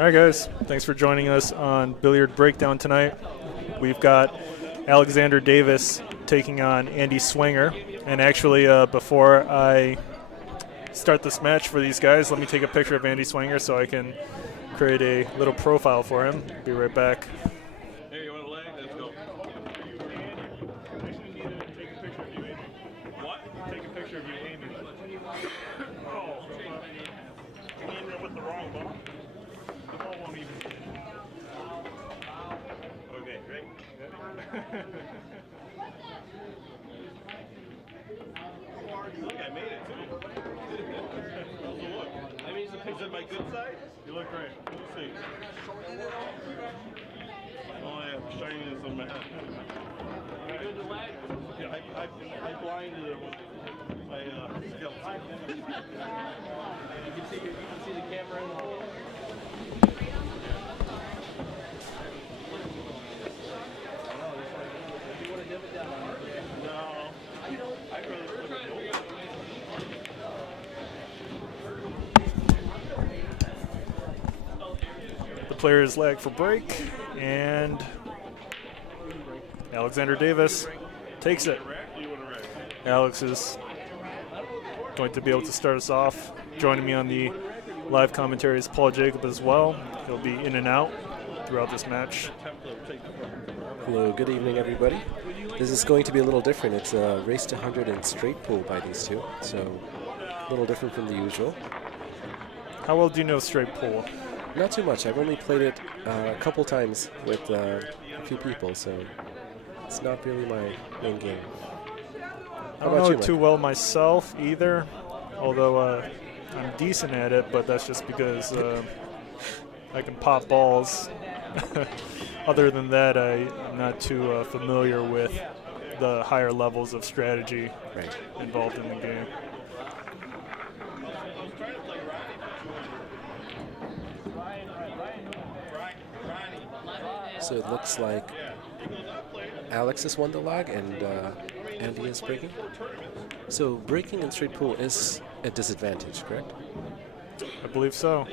All right, guys. Thanks for joining us on Billiard Breakdown tonight. We've got Alexander Davis taking on Andy Swanger. And actually, before I start this match for these guys, let me take a picture of Andy Swanger so I can create a little profile for him. Be right back. Hey, you want a leg? Let's go. Actually, need to take a picture of you, Amy. What? Take a picture of you, Amy. Oh, you came in with the wrong ball. The ball won't even get in. Okay, great. Look, I made it too. How's the look? I mean, is it my good side? You look great. Let's see. Oh, I have shininess on my head. Yeah, I blinded it with my skills. You can see the camera in the hole. You want to dim it down? No. I'd rather put it over. The players lag for break, and Alexander Davis takes it. Alex is going to be able to start us off. Joining me on the live commentary is Paul Jacob as well. He'll be in and out throughout this match. Hello, good evening, everybody. This is going to be a little different. It's a race to 100 in straight pool by these two, so a little different from the usual. How well do you know straight pool? Not too much. I've only played it a couple times with a few people, so it's not really my main game. I don't know it too well myself either, although I'm decent at it, but that's just because I can pop balls. Other than that, I'm not too familiar with the higher levels of strategy involved in the game. So it looks like Alex has won the lag and Andy is breaking. So breaking in straight pool is a disadvantage, correct? I believe so.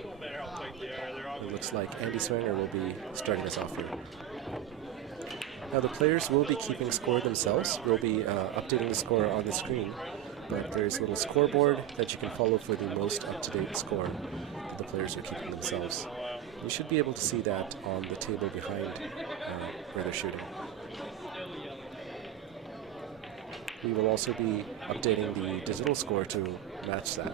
It looks like Andy Swanger will be starting us off here. Now the players will be keeping score themselves. We'll be updating the score on the screen, but there's a little scoreboard that you can follow for the most up-to-date score that the players are keeping themselves. You should be able to see that on the table behind where they're shooting. We will also be updating the digital score to match that.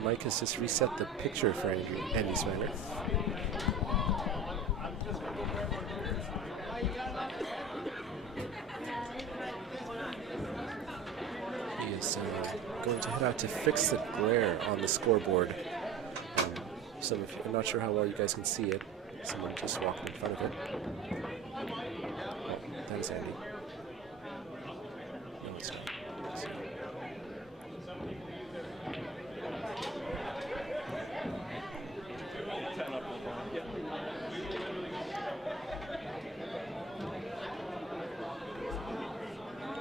Mike has just reset the picture for Andy Swanger. He is going to head out to fix the glare on the scoreboard. I'm not sure how well you guys can see it. Someone just walking in front of it. Oh, that is Andy. No, it's not.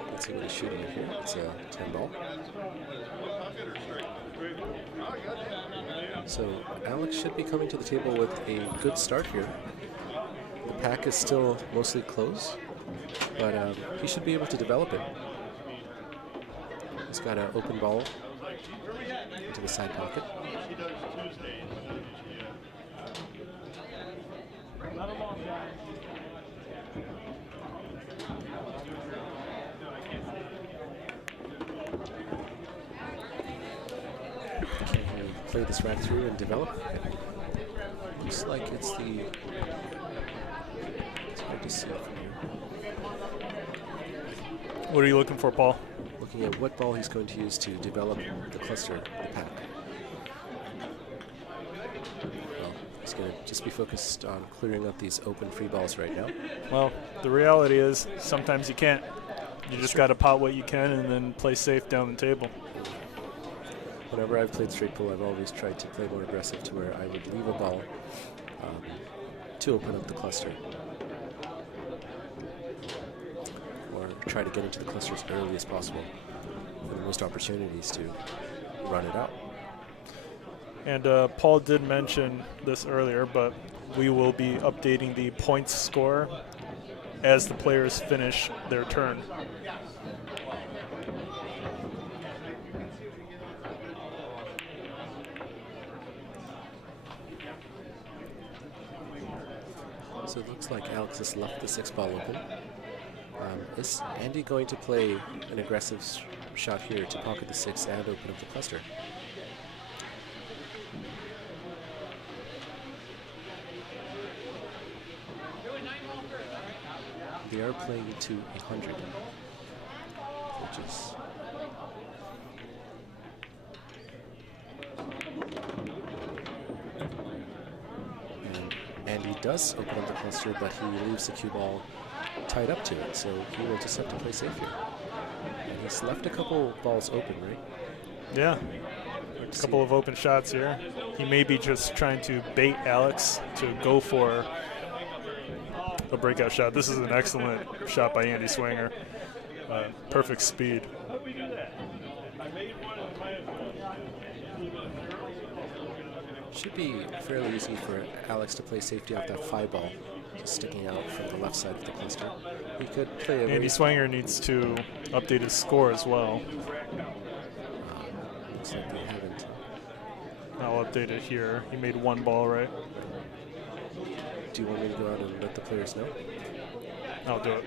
Let's see what he's shooting at here. It's a 10 ball. So Alex should be coming to the table with a good start here. The pack is still mostly closed, but he should be able to develop it. He's got an open ball into the side pocket. Play this right through and develop. Looks like it's the. It's hard to see it from here. What are you looking for, Paul? Looking at what ball he's going to use to develop the cluster, the pack. He's going to just be focused on clearing up these open free balls right now. Well, the reality is sometimes you can't. You just got to pot what you can and then play safe down the table. Whenever I've played straight pool, I've always tried to play more aggressive to where I would leave a ball to open up the cluster. Or try to get into the cluster as early as possible for the most opportunities to run it out. And Paul did mention this earlier, but we will be updating the points score as the players finish their turn. So it looks like Alex has left the 6-ball open. Is Andy going to play an aggressive shot here to pocket the 6 and open up the cluster? They are playing to 100, which is and he does open up the cluster, but he leaves the cue ball tied up to it, so he will just have to play safe here. And he's left a couple balls open, right? Yeah, a couple of open shots here. He may be just trying to bait Alex to go for a breakout shot. This is an excellent shot by Andy Swanger. Perfect speed. Should be fairly easy for Alex to play safety off that 5-ball, just sticking out from the left side of the cluster. He could play a Andy Swanger needs to update his score as well. Looks like they haven't. I'll update it here. He made 1 ball, right? Do you want me to go out and let the players know? I'll do it.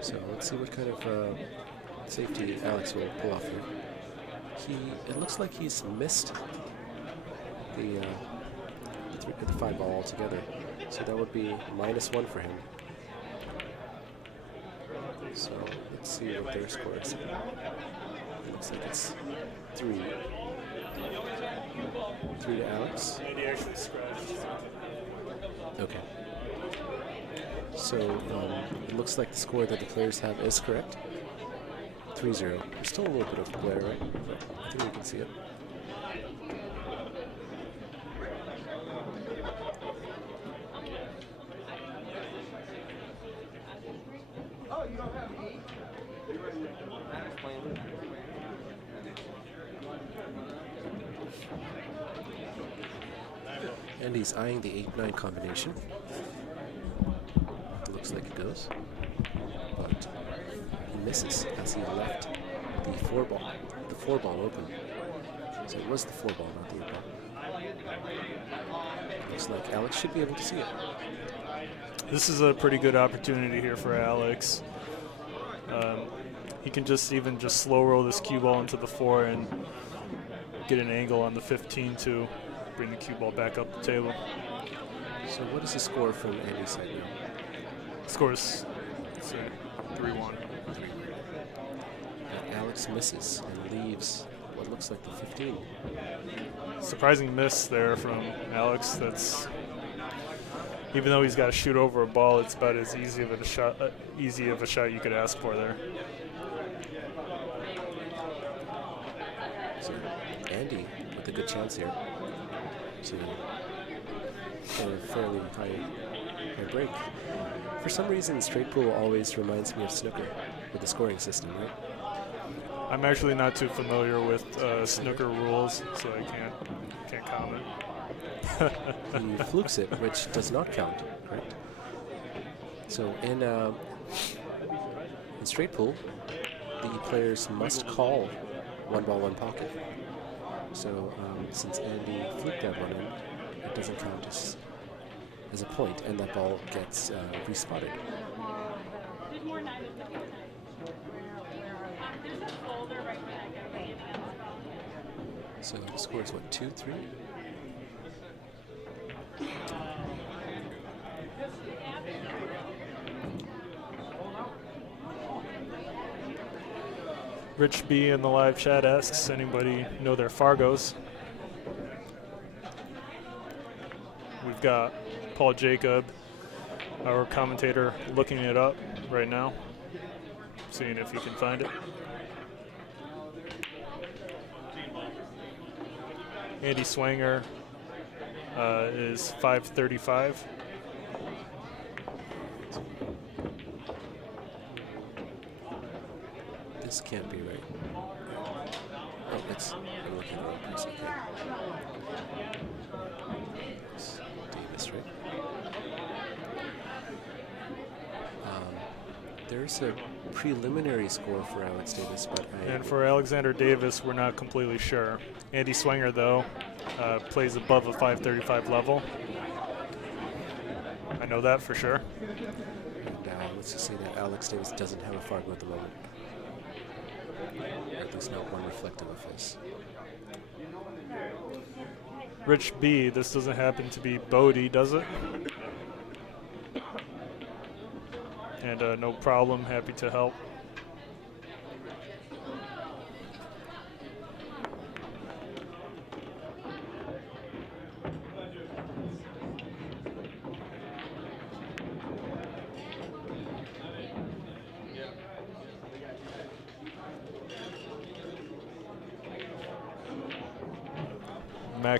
So let's see what kind of safety Alex will pull off here. It looks like he's missed the 5-ball altogether. So that would be -1 for him. So let's see what their score is. It looks like it's 3. 3 to Alex. Andy actually scratched. Okay. So it looks like the score that the players have is correct. 3-0. There's still a little bit of glare, right? But I think we can see it. And he's eyeing the 8-9 combination. It looks like it goes, but he misses as he left the 4-ball open. So it was the 4-ball, not the 8-ball. Looks like Alex should be able to see it. This is a pretty good opportunity here for Alex. He can just slow roll this cue ball into the 4 and get an angle on the 15 to bring the cue ball back up the table. So what is the score from Andy's side now? Scores 3-1. Alex misses and leaves what looks like the 15. Surprising miss there from Alex. That's, even though he's got to shoot over a ball, it's about as easy of a shot you could ask for there. So Andy with a good chance here to get a fairly high break. For some reason, straight pool always reminds me of snooker with the scoring system, right? I'm actually not too familiar with snooker rules, so I can't comment. He flukes it, which does not count, correct? So in straight pool, the players must call 1-ball, 1 pocket. So since Andy fluked that one in, it doesn't count as a point, and that ball gets respotted. So the score is what, 2-3? Rich B in the live chat asks, anybody know their Fargos? We've got Paul Jacob, our commentator, looking it up right now, seeing if he can find it. Andy Swanger is 535. This can't be right. Oh, it's I'm looking at the wrong person. Okay. It's Davis, right? There's a preliminary score for Alex Davis, but and for Alexander Davis, we're not completely sure. Andy Swanger, though, plays above a 535 level. I know that for sure. And let's just say that Alex Davis doesn't have a Fargo at the moment. Or at least not one reflective of his. Rich B, this doesn't happen to be Bodie, does it? And no problem, happy to help.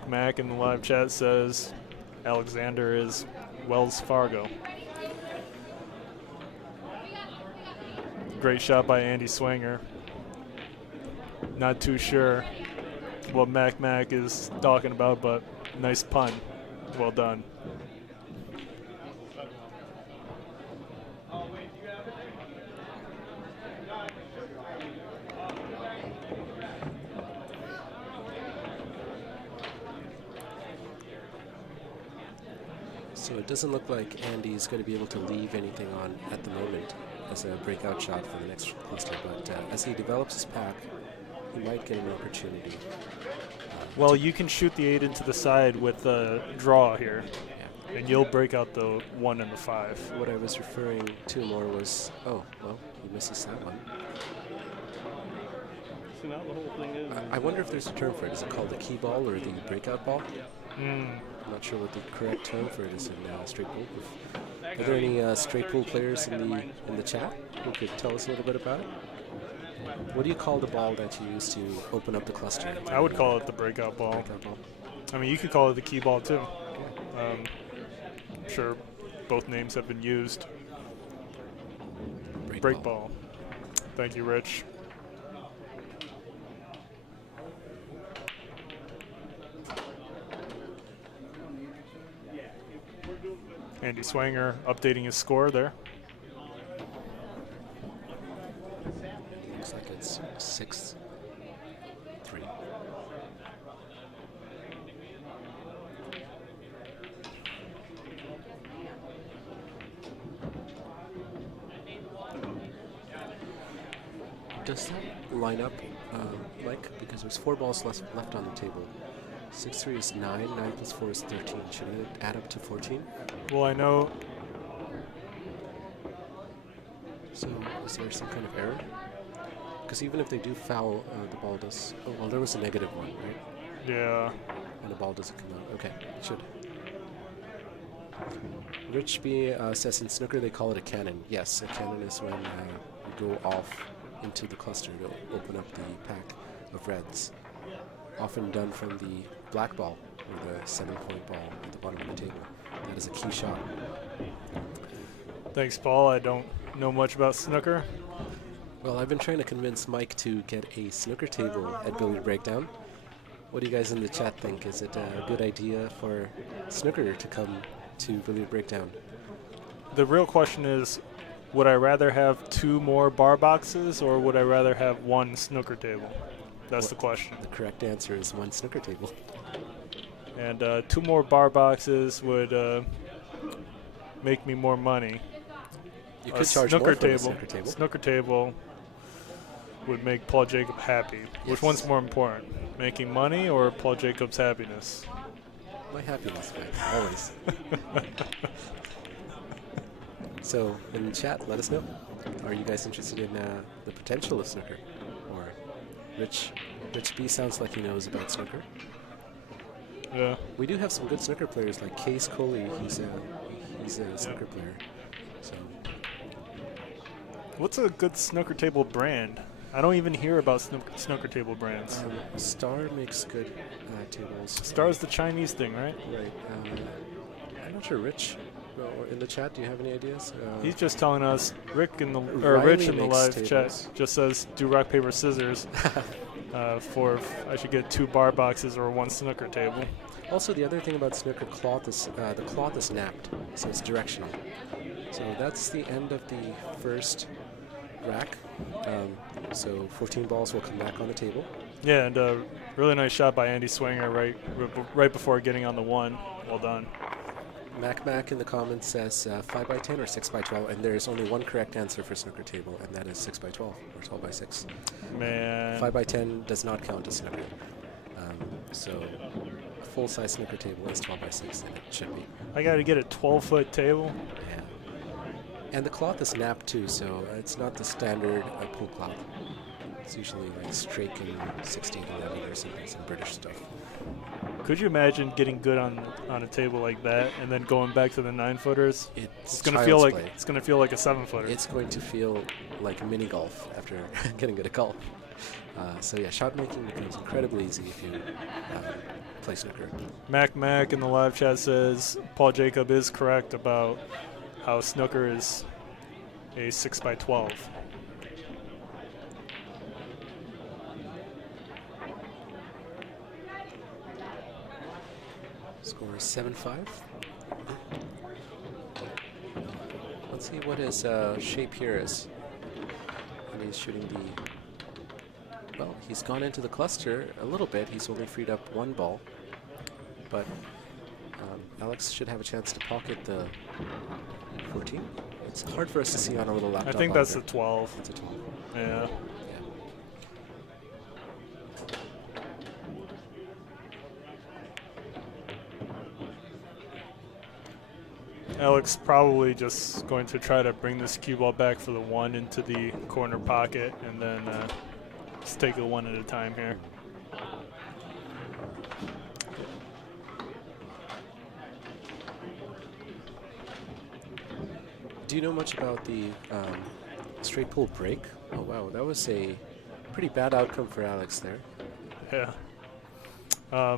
Mac in the live chat says Alexander is Wells Fargo. Great shot by Andy Swanger. Not too sure what Mac is talking about, but nice pun. Well done. So it doesn't look like Andy's going to be able to leave anything on at the moment as a breakout shot for the next cluster, but as he develops his pack, he might get an opportunity. Well, you can shoot the 8 into the side with a draw here, yeah, and you'll break out the 1 and the 5. What I was referring to more was, oh, well, he misses that one. So now the whole thing is... I wonder if there's a term for it. Is it called the key ball or the breakout ball? I'm not sure what the correct term for it is in straight pool. Are there any straight pool players in the chat who could tell us a little bit about it? What do you call the ball that you use to open up the cluster? I would call it the breakout ball. I mean, you could call it the key ball too. I'm sure both names have been used. Break ball. Thank you, Rich. Andy Swanger updating his score there. Looks like it's 6-3. Does that line up, Mike? Because there's 4 balls left on the table. 6-3 is 9. 9 plus 4 is 13. Should it add up to 14? Well, I know. So, is there some kind of error? Because even if they do foul, the ball does. Oh, well, there was a -1, right? Yeah. And the ball doesn't come out. Okay, it should. Rich B says in snooker they call it a cannon. Yes, a cannon is when you go off into the cluster to open up the pack of reds. Often done from the black ball or the 7-point ball at the bottom of the table. That is a key shot. Thanks, Paul. I don't know much about snooker. Well, I've been trying to convince Mike to get a snooker table at Billiard Breakdown. What do you guys in the chat think? Is it a good idea for snooker to come to Billiard Breakdown? The real question is, would I rather have 2 more bar boxes or would I rather have 1 snooker table? That's the question. The correct answer is 1 snooker table. And 2 more bar boxes would make me more money. You could charge more for a snooker table. Snooker table would make Paul Jacob happy. Yes. Which one's more important, making money or Paul Jacob's happiness? My happiness, man, always. So, in the chat, let us know. Are you guys interested in the potential of snooker? Or Rich B sounds like he knows about snooker. Yeah. We do have some good snooker players like Case Coley. He's a snooker player. So. What's a good snooker table brand? I don't even hear about snooker table brands. Star makes good tables. Star's the Chinese thing, right? Right. I'm not sure. Rich, in the chat, do you have any ideas? He's just telling us. Rich in the makes live tables. chat just says do rock paper scissors. For if I should get 2 bar boxes or 1 snooker table. Also, the other thing about snooker cloth is the cloth is napped, so it's directional. So that's the end of the first rack. So 14 balls will come back on the table. Yeah, and really nice shot by Andy Swanger right before getting on the 1. Well done. Mac in the comments says 5x10 or 6x12, and there is only one correct answer for snooker table, and that is 6x12 or 12x6. Man. 5x10 does not count as snooker. So a full-size snooker table is 12x6, and it should be. I got to get a 12-foot table. Yeah. And the cloth is napped too, so it's not the standard pool cloth. It's usually like Strake and 1611 or something, some British stuff. Could you imagine getting good on a table like that and then going back to the 9-footers? It's going to feel like play. It's going to feel like a 7-footer. It's going to feel like mini golf after getting good at golf. So yeah, shot making becomes incredibly easy if you play snooker. Mac in the live chat says Paul Jacob is correct about how snooker is a 6x12. Score is 7-5. Let's see what his shape here is. And he's shooting the... Well, he's gone into the cluster a little bit. He's only freed up 1 ball. But Alex should have a chance to pocket the 14. It's hard for us to see on a little laptop. I think that's a 12. It's a 12. Yeah. Alex probably just going to try to bring this cue ball back for the 1 into the corner pocket and then just take it 1 at a time here. Do you know much about the straight pull break? Oh wow, that was a pretty bad outcome for Alex there. Yeah.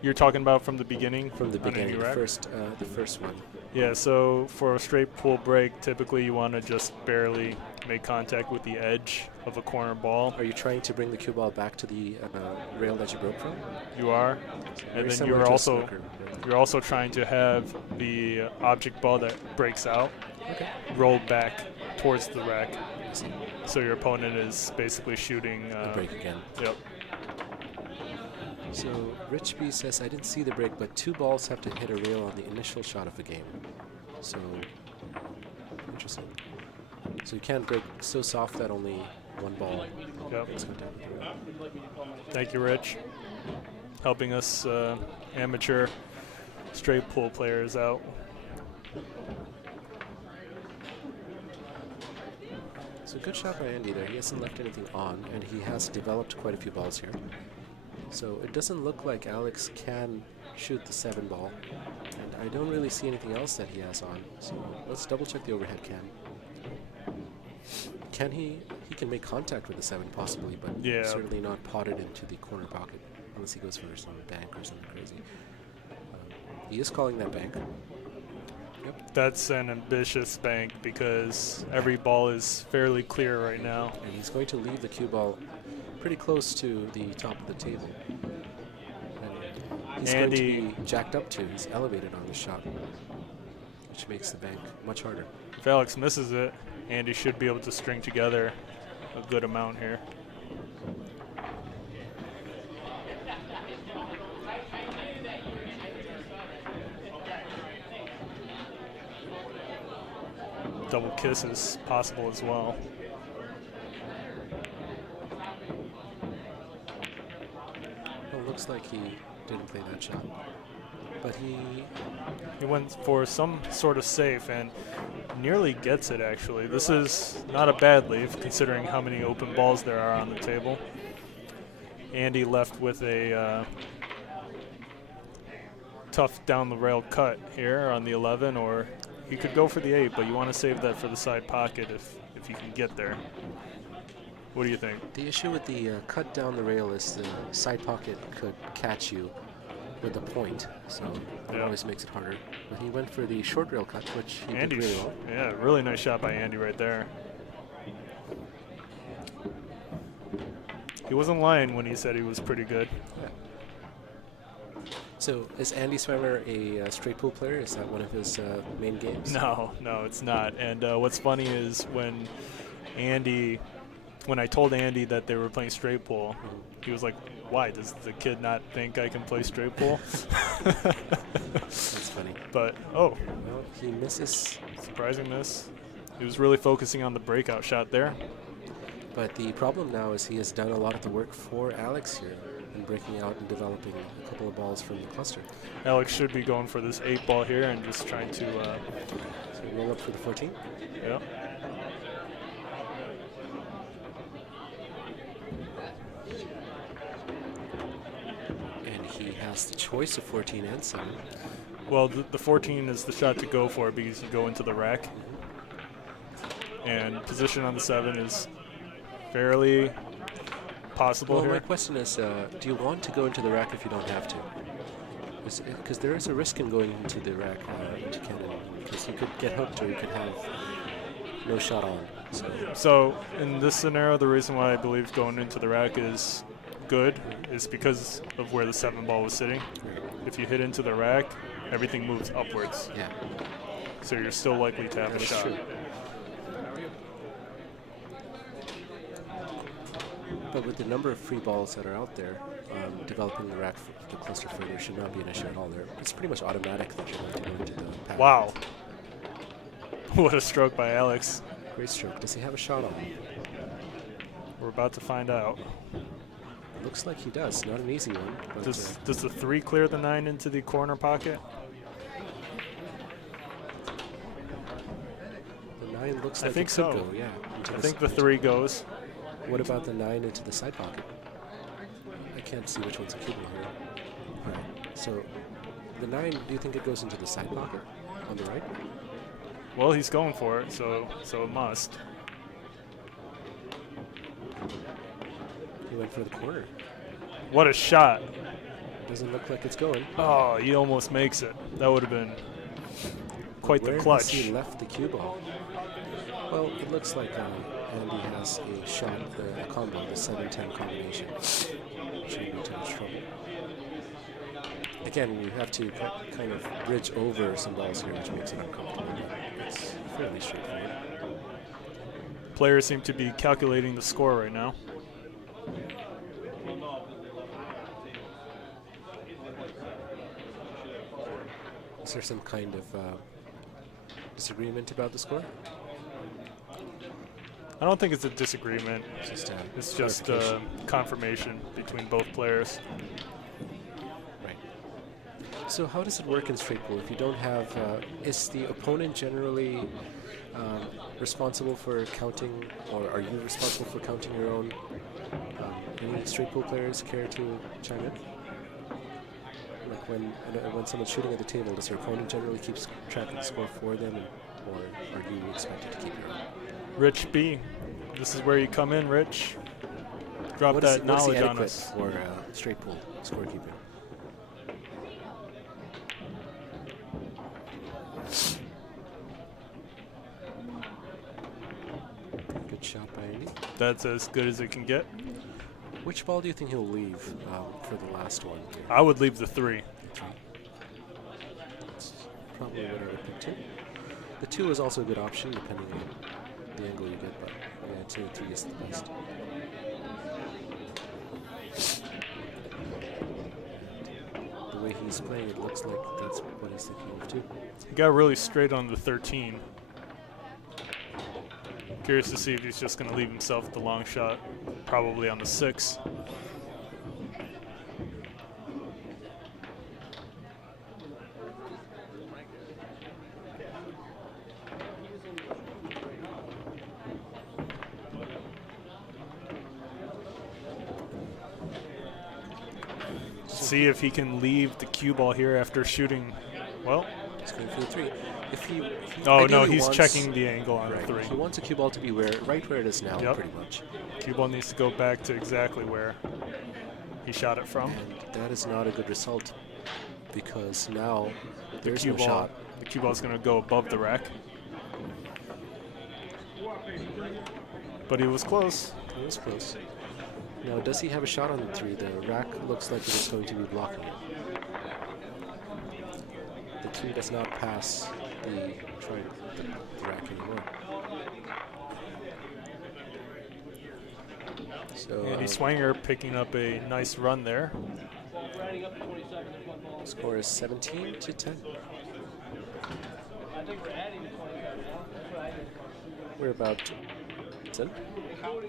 You're talking about from the beginning? From the beginning, the first one. Yeah, so for a straight pull break, typically you want to just barely make contact with the edge of a corner ball. Are you trying to bring the cue ball back to the rail that you broke from? You are. And then you're also trying to have the object ball that breaks out rolled back towards the rack. So your opponent is basically shooting the break again. Yep. So Rich B says, I didn't see the break, but 2 balls have to hit a rail on the initial shot of the game. So, interesting. So you can't break so soft that only 1 ball makes contact with the rail. Thank you, Rich. Helping us amateur straight pull players out. So good shot by Andy there. He hasn't left anything on, and he has developed quite a few balls here. So it doesn't look like Alex can shoot the 7 ball, and I don't really see anything else that he has on. So let's double check the overhead cam. Can he can make contact with the 7 possibly, but certainly not potted into the corner pocket unless he goes for some bank or something crazy. He is calling that bank. Yep. That's an ambitious bank because every ball is fairly clear right now. And he's going to leave the cue ball pretty close to the top of the table. And he's going to be jacked up too. He's elevated on the shot, which makes the bank much harder. If Alex misses it, Andy should be able to string together a good amount here. Double kiss is possible as well. Well, looks like he didn't play that shot, but he went for some sort of safe, and nearly gets it, actually. This is not a bad leave, considering how many open balls there are on the table. Andy left with a tough down-the-rail cut here on the 11, or he could go for the 8, but you want to save that for the side pocket if you can get there. What do you think? The issue with the cut down the rail is the side pocket could catch you with the point, so it always makes it harder. But he went for the short rail cut, which he did really well. Yeah, really nice shot by Andy right there. He wasn't lying when he said he was pretty good. Yeah. So is Andy Swanger a straight pool player? Is that one of his main games? No, it's not. And what's funny is when I told Andy that they were playing straight pool, he was like, why? Does the kid not think I can play straight pool? That's funny. But, well, he misses. Surprising miss. He was really focusing on the breakout shot there. But the problem now is he has done a lot of the work for Alex here in breaking out and developing a couple of balls from the cluster. Alex should be going for this 8 ball here and just trying to... so roll up for the 14? Yep. And he has the choice of 14 and 7. Well, the 14 is the shot to go for because you go into the rack. And position on the 7 is fairly possible well, here. My question is, do you want to go into the rack if you don't have to? Because there is a risk in going into the rack into Canada. Because you could get hooked or you could have no shot on. So in this scenario, the reason why I believe going into the rack is good is because of where the 7 ball was sitting. If you hit into the rack, everything moves upwards. Yeah. So you're still likely to have a shot. True. But with the number of free balls that are out there, developing the rack for the cluster further should not be an issue at all there. It's pretty much automatic that you're going to go into the pack. Wow. What a stroke by Alex. Great stroke. Does he have a shot on him? We're about to find out. Looks like he does. Not an easy one. But does the 3 clear the 9 into the corner pocket? The 9 looks like I think it so. could go, yeah. I think the 3 goes. What about the 9 into the side pocket? I can't see which one's a keeper here. All right. So the 9, do you think it goes into the side pocket on the right? Well, he's going for it, so it must. He went for the corner. What a shot. Doesn't look like it's going. Oh, he almost makes it. That would have been quite the clutch. Where has he left the cue ball? Well, it looks like Andy has a shot, the combo, the 7-10 combination. Shouldn't be too much trouble. Again, you have to kind of bridge over some balls here, which makes it uncomfortable. But it's fairly straightforward. Players seem to be calculating the score right now. Is there some kind of disagreement about the score? I don't think it's a disagreement. It's just confirmation between both players. Right. So how does it work in straight pool? If you don't have, is the opponent generally responsible for counting, or are you responsible for counting your own? Any straight pool players care to chime in? Like when someone's shooting at the table, does your opponent generally keep track of the score for them, or are you expected to keep your own? Rich B, this is where you come in, Rich. Drop that knowledge on us. For straight pool scorekeeping? Good shot by Andy. That's as good as it can get. Which ball do you think he'll leave for the last one? I would leave the 3. That's probably what I would pick too. The 2 is also a good option depending on the angle you get, but yeah, I'd say the 3 is the best. The way he's playing, it looks like that's what he's thinking of too. He got really straight on the 13. Curious to see if he's just going to leave himself the long shot, probably on the 6. see if he can leave the cue ball here after shooting. Well, he's going for the 3. If he oh no, he's checking the angle on the 3. He wants a cue ball to be right where it is now, pretty much. Cue ball needs to go back to exactly where he shot it from. And that is not a good result because now there's no shot. The cue ball is going to go above the rack. But he was close. He was close. Now, does he have a shot on the 3? The rack looks like it is going to be blocking it. The 3 does not pass the rack anymore. So Andy Swanger picking up a nice run there. Score is 17-10. We're about 10.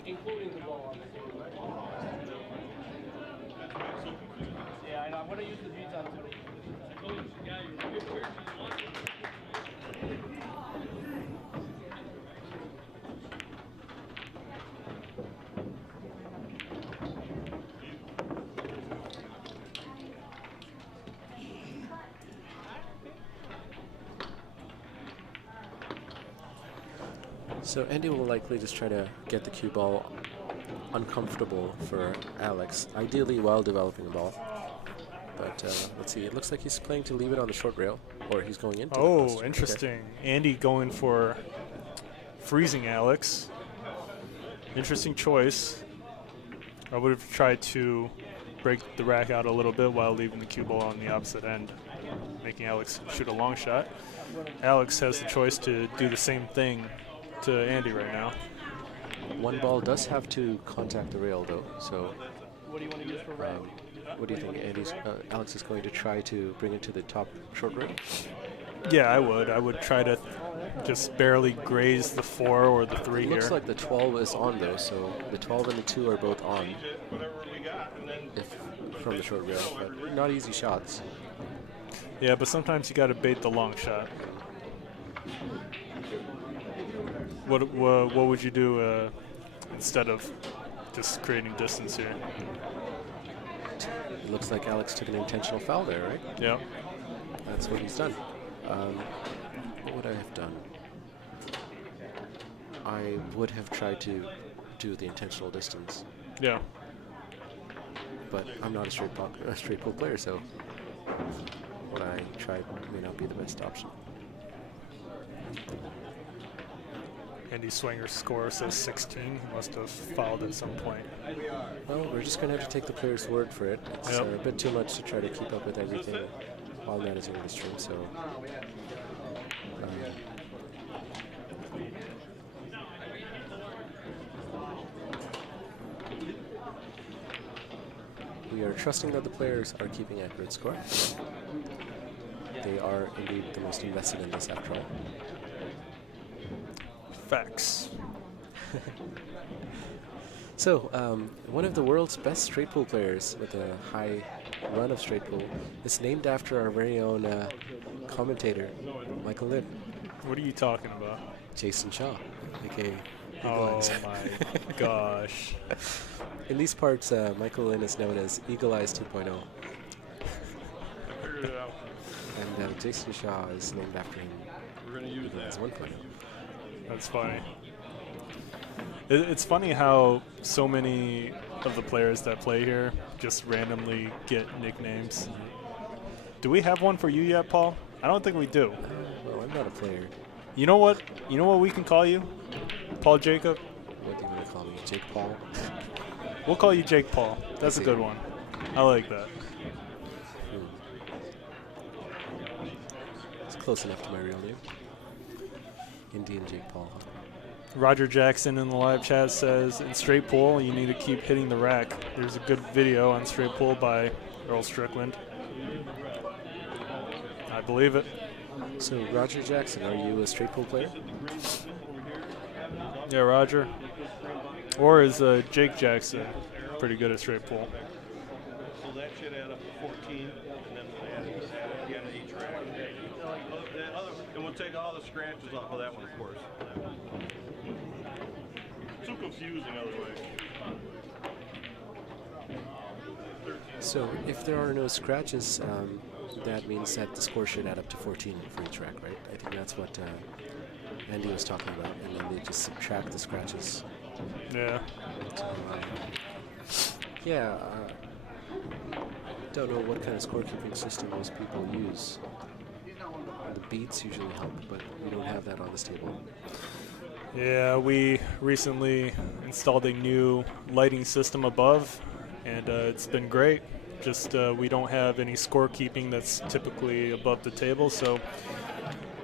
Including the ball. Yeah, I know. I'm going to use the beats on too. So Andy will likely just try to get the cue ball uncomfortable for Alex, ideally while developing the ball. But let's see, it looks like he's playing to leave it on the short rail, or he's going into Oh, interesting. Okay. Andy going for freezing Alex. Interesting choice. I would have tried to break the rack out a little bit while leaving the cue ball on the opposite end, making Alex shoot a long shot. Alex has the choice to do the same thing to Andy right now. One ball does have to contact the rail, though. So, what do you want to use for rack? What do you think? Alex is going to try to bring it to the top short rail? Yeah, I would. I would try to just barely graze the 4 or the 3 here. It looks like the 12 is on, though. So the 12 and the 2 are both on. From the short rail, but not easy shots. Yeah, but sometimes you got to bait the long shot. What would you do instead of just creating distance here? It looks like Alex took an intentional foul there, right? Yeah. That's what he's done. What would I have done? I would have tried to do the intentional distance. Yeah. But I'm not a straight pool player, so what I tried may not be the best option. Andy Swanger's score says 16. He must have fouled at some point. Well, we're just going to have to take the player's word for it. It's a bit too much to try to keep up with everything while managing the stream, so... we are trusting that the players are keeping accurate score. They are indeed the most invested in this after all. Facts. So, one of the world's best straight pool players with a high run of straight pool is named after our very own commentator, Michael Lynn. What are you talking about? Jason Shaw, aka Eagle Eyes. Oh my gosh. In these parts, Michael Lynn is known as Eagle Eyes 2.0. And Jason Shaw is named after him. We're going to use that. As 1.0. That's funny. It's funny how so many of the players that play here just randomly get nicknames. Do we have one for you yet, Paul? I don't think we do. Well, I'm not a player. You know what? You know what we can call you? Paul Jacob? What do you want to call me? Jake Paul? We'll call you Jake Paul. That's a good one. I like that. It's close enough to my real name. Indian Jake Paul. Roger Jackson in the live chat says, in straight pool, you need to keep hitting the rack. There's a good video on straight pool by Earl Strickland. I believe it. So, Roger Jackson, are you a straight pool player? Yeah, Roger. Or is Jake Jackson pretty good at straight pool? So that should add up to 14, and then we'll add each rack. And we'll take all the scratches off of that one, of course. Too confusing otherwise. 13. So if there are no scratches, that means that the score should add up to 14 for each rack, right? I think that's what Andy was talking about, and then they just subtract the scratches. Yeah. So, yeah, don't know what kind of scorekeeping system most people use. The beats usually help, but we don't have that on this table. Yeah, we recently installed a new lighting system above, and it's been great. Just we don't have any scorekeeping that's typically above the table, so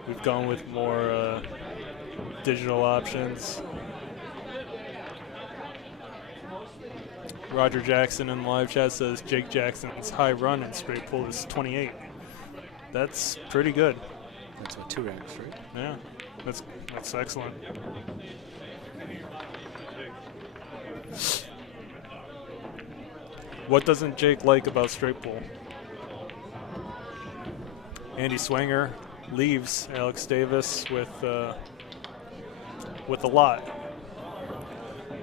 we've gone with more digital options. Roger Jackson in live chat says Jake Jackson's high run in straight pull is 28. That's pretty good. That's what, 2 racks, right? Yeah, that's excellent. What doesn't Jake like about straight pull? Andy Swanger leaves Alex Davis with a lot.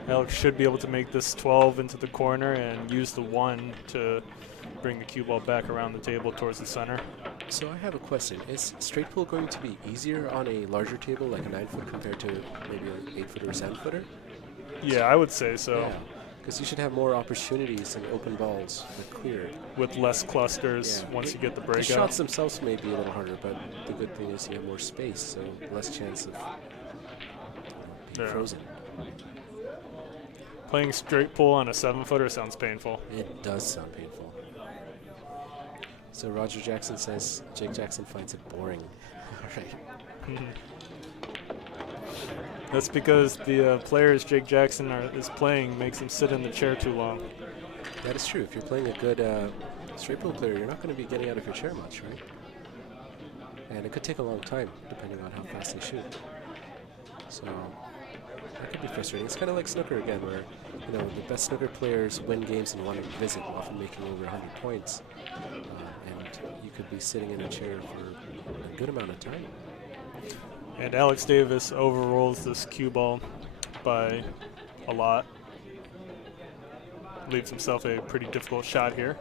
Alex should be able to make this 12 into the corner and use the 1 to bring the cue ball back around the table towards the center. So I have a question. Is straight pull going to be easier on a larger table, like a 9-foot, compared to maybe an 8-footer or 7-footer? Yeah, I would say so. Because you should have more opportunities and open balls that clear. With less clusters once you get the breakout. The shots themselves may be a little harder, but the good thing is you have more space, so less chance of being frozen. Playing straight pull on a 7-footer sounds painful. It does sound painful. So Roger Jackson says Jake Jackson finds it boring. All right. That's because the players Jake Jackson is playing makes him sit in the chair too long. That is true. If you're playing a good straight pull player, you're not going to be getting out of your chair much, right? And it could take a long time, depending on how fast they shoot. So that could be frustrating. It's kind of like snooker again, where the best snooker players win games in one visit, often making over 100 points. And you could be sitting in a chair for a good amount of time. And Alex Davis overrolls this cue ball by a lot. Leaves himself a pretty difficult shot here.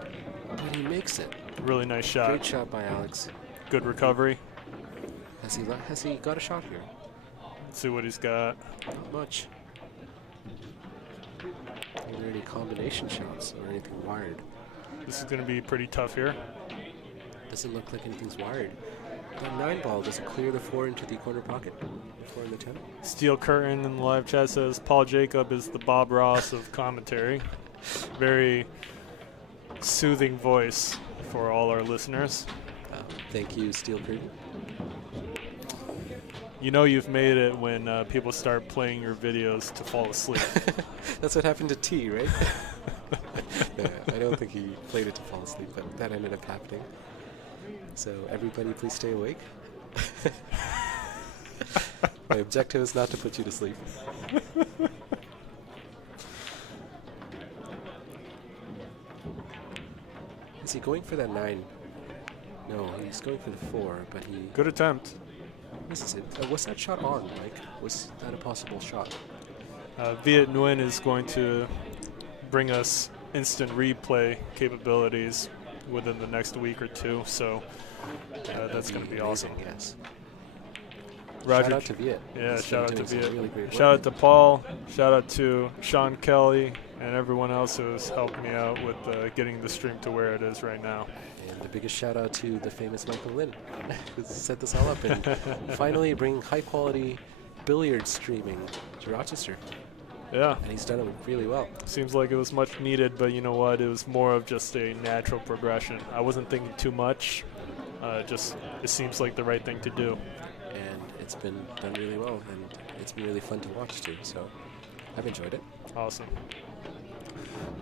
But he makes it. Really nice shot. Great shot by Alex. Good recovery. Has he got a shot here? Let's see what he's got. Not much. Are there any combination shots or anything wired? This is going to be pretty tough here. Doesn't look like anything's wired. That 9 ball, does it clear the 4 into the corner pocket? The 4 and the 10? Steel Curtain in the live chat says Paul Jacob is the Bob Ross of commentary. Very soothing voice for all our listeners. Thank you, Steel Curtain. You know you've made it when people start playing your videos to fall asleep. That's what happened to T, right? Yeah, I don't think he played it to fall asleep, but that ended up happening. So everybody please stay awake. My objective is not to put you to sleep. Is he going for that 9? No, he's going for the 4, but he... Good attempt. Misses it. Was that shot on, Mike? Was that a possible shot? Viet Nguyen is going to bring us instant replay capabilities within the next week or 2, so that's going to be awesome. Yes. Roger, shout out to Viet. Yeah, He's shout out to doing some really Viet. great Shout work. out to Paul. Shout out to Sean Kelly and everyone else who has helped me out with getting the stream to where it is right now. And the biggest shout out to the famous Michael Lin, who set this all up and finally bring high quality billiard streaming to Rochester. Yeah. And he's done it really well. Seems like it was much needed, but you know what? It was more of just a natural progression. I wasn't thinking too much. Just it seems like the right thing to do. And it's been done really well, and it's been really fun to watch too. So I've enjoyed it. Awesome.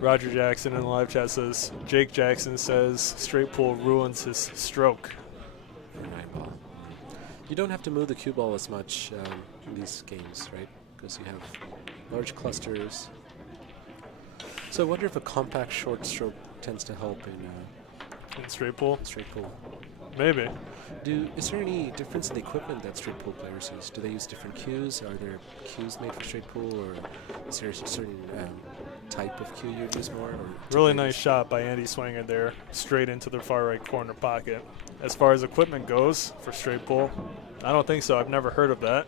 Roger Jackson in the live chat says, Jake Jackson says straight pull ruins his stroke. For 9 ball. You don't have to move the cue ball as much in these games, right? Because you have large clusters. So I wonder if a compact short stroke tends to help in straight pull? Straight pull. Maybe. Is there any difference in the equipment that straight pull players use? Do they use different cues? Are there cues made for straight pull, or is there a certain type of cue you'd use more? Or Really nice shot by Andy Swanger there, straight into the far right corner pocket. As far as equipment goes for straight pull, I don't think so. I've never heard of that,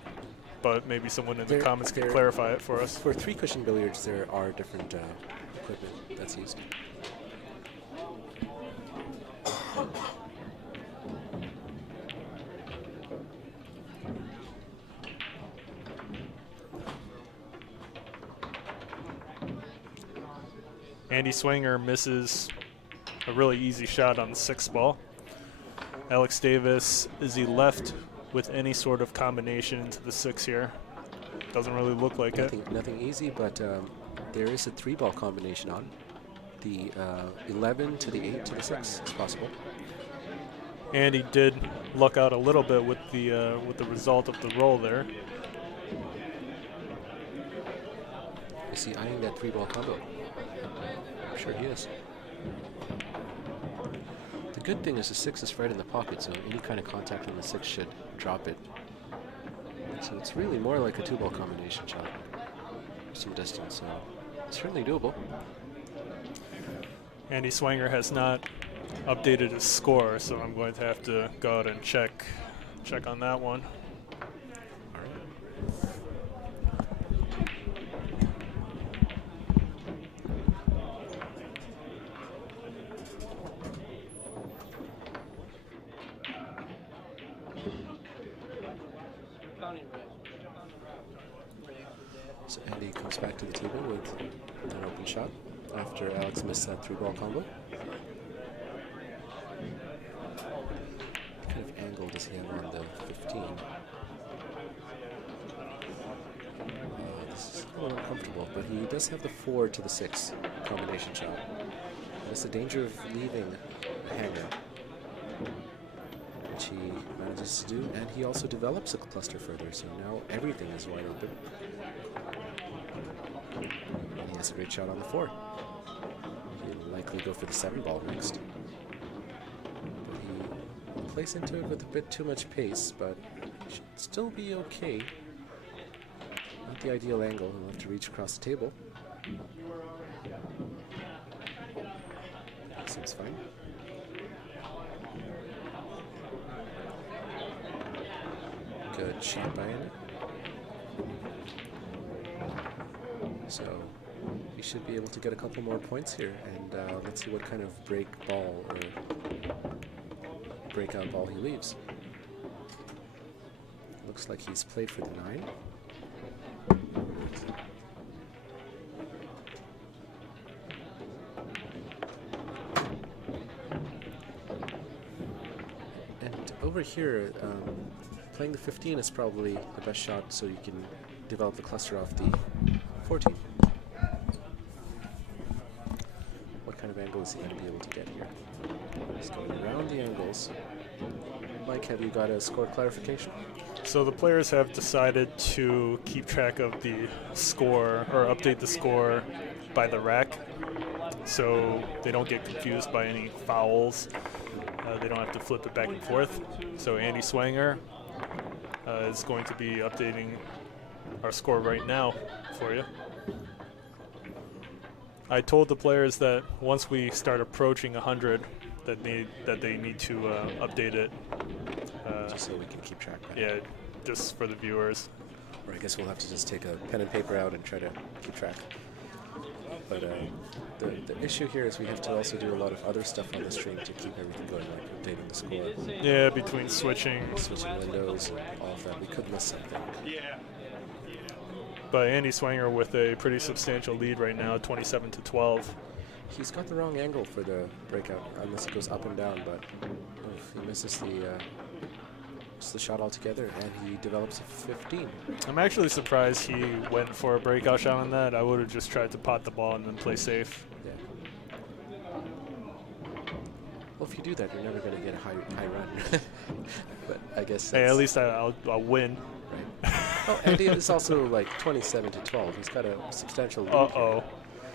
but maybe someone in the comments can clarify it for us. For 3-cushion billiards, there are different equipment that's used. Andy Swanger misses a really easy shot on the 6th ball. Alex Davis, is he left with any sort of combination into the 6 here? Doesn't really look like it. Nothing easy, but there is a 3-ball combination on. The 11 to the 8 to the 6 is possible. And he did luck out a little bit with the result of the roll there. Is he eyeing that 3-ball combo? I'm sure he is. The good thing is the 6 is right in the pocket, so any kind of contact on the 6 should drop it. So it's really more like a 2-ball combination shot. Some distance, so it's certainly doable. Andy Swanger has not updated his score, so I'm going to have to go out and check on that one. So Andy comes back to the table with an open shot after Alex missed that 3-ball combo. What kind of angle does he have on the 15? This is a little uncomfortable, but he does have the 4 to the 6 combination shot. That's the danger of leaving a hanger, which he manages to do, and he also develops a cluster further, so now everything is wide open. And he has a great shot on the 4. He'll likely go for the 7-ball next. But he plays into it with a bit too much pace, but should still be okay. Not the ideal angle, he'll have to reach across the table. Seems fine. Good shot by Andy. So he should be able to get a couple more points here, and let's see what kind of break ball or breakout ball he leaves. Looks like he's played for the 9. And over here, playing the 15 is probably the best shot, so you can develop the cluster off the 14. What kind of angle is he going to be able to get here? He's going around the angles. Mike, have you got a score clarification? So the players have decided to keep track of the score, or update the score by the rack, so they don't get confused by any fouls. They don't have to flip it back and forth. So Andy Swanger is going to be updating our score right now for you. I told the players that once we start approaching 100, that they need to update it. Just so we can keep track. Yeah, just for the viewers. Or I guess we'll have to just take a pen and paper out and try to keep track. But the issue here is we have to also do a lot of other stuff on the stream to keep everything going, like updating the score. Yeah, between switching windows and all of that. We could miss something. Yeah. But Andy Swanger with a pretty substantial lead right now, 27-12. He's got the wrong angle for the breakout, unless it goes up and down, but he misses the shot altogether, and he develops a 15. I'm actually surprised he went for a breakout shot on that. I would have just tried to pot the ball and then play safe. Yeah. Well, if you do that, you're never going to get a high run. But I guess hey, at least I'll win. Right. Oh, and he is also like 27-12. He's got a substantial lead. Uh-oh.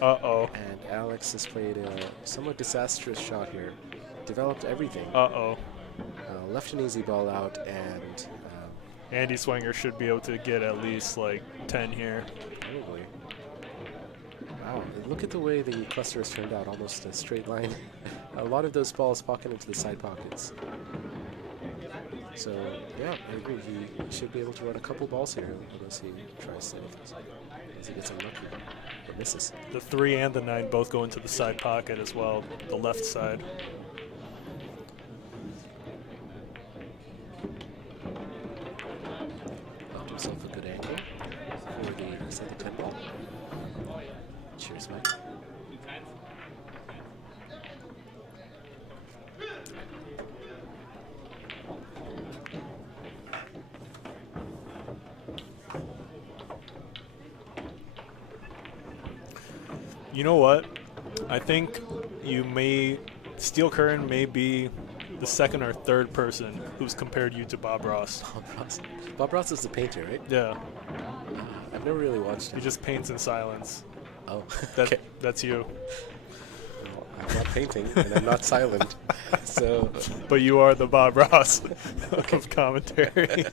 Uh-oh. And Alex has played a somewhat disastrous shot here. Developed everything. Uh-oh. Left an easy ball out, and Andy Swanger should be able to get at least like 10 here. Probably. Wow, and look at the way the cluster has turned out, almost a straight line. A lot of those balls pocket into the side pockets. So, yeah, I agree. He should be able to run a couple balls here unless he tries anything. Unless he gets unlucky or misses. The 3 and the 9 both go into the side pocket as well, the left side. Found himself a good angle for the, is that the 10 ball? Cheers, Mike. You know what? I think Steel Curran may be the second or third person who's compared you to Bob Ross. Bob Ross is the painter, right? Yeah. I've never really watched him. He just paints in silence. Oh, okay. That's you. Well, I'm not painting, and I'm not silent, so... But you are the Bob Ross of commentary.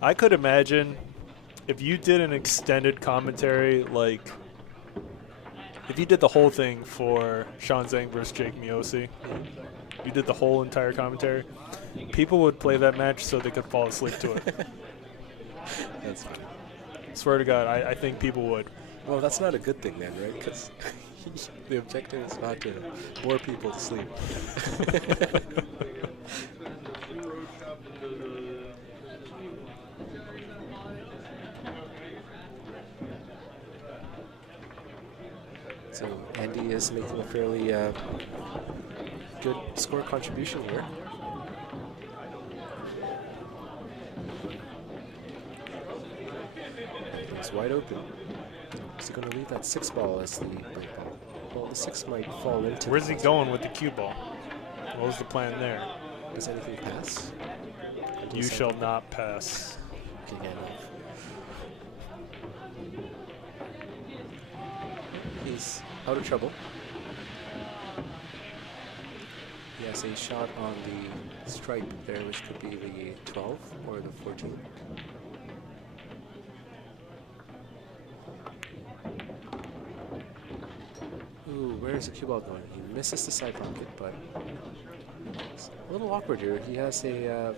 I could imagine if you did an extended commentary, like if you did the whole thing for Shaun Zink versus Jake Miosi, you did the whole entire commentary, people would play that match so they could fall asleep to it. That's funny. Swear to God, I think people would. Well, that's not a good thing then, right? Because the objective is not to bore people to sleep. So Andy is making a fairly good score contribution here. It's wide open. Is he going to leave that 6 ball as the break ball? Well, the 6 might fall into. Where's he going with the cue ball? What was the plan there? Does anything pass? You shall not pass. Okay, he's out of trouble. He has a shot on the stripe there, which could be the 12 or the 14. Ooh, where is the cue ball going? He misses the side pocket, but it's a little awkward here. He has a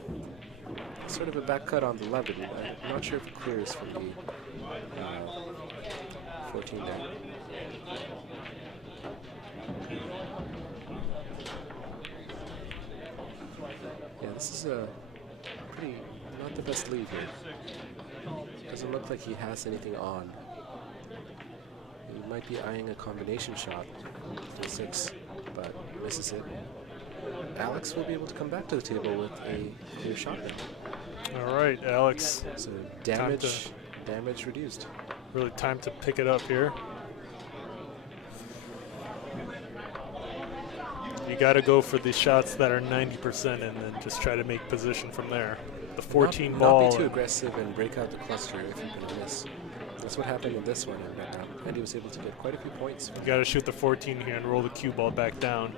sort of a back cut on the 11. I'm not sure if it clears from the 14 there. Yeah, this is a pretty, not the best lead here. Doesn't look like he has anything on. He might be eyeing a combination shot to 6, but misses it. Alex will be able to come back to the table with a clear shot now. All right, Alex. So damage reduced. Really time to pick it up here. You got to go for the shots that are 90% and then just try to make position from there. The 14 ball. Not be too aggressive and break out the cluster if you're going to miss. That's what happened in this one, and Andy was able to get quite a few points. You got to shoot the 14 here and roll the cue ball back down.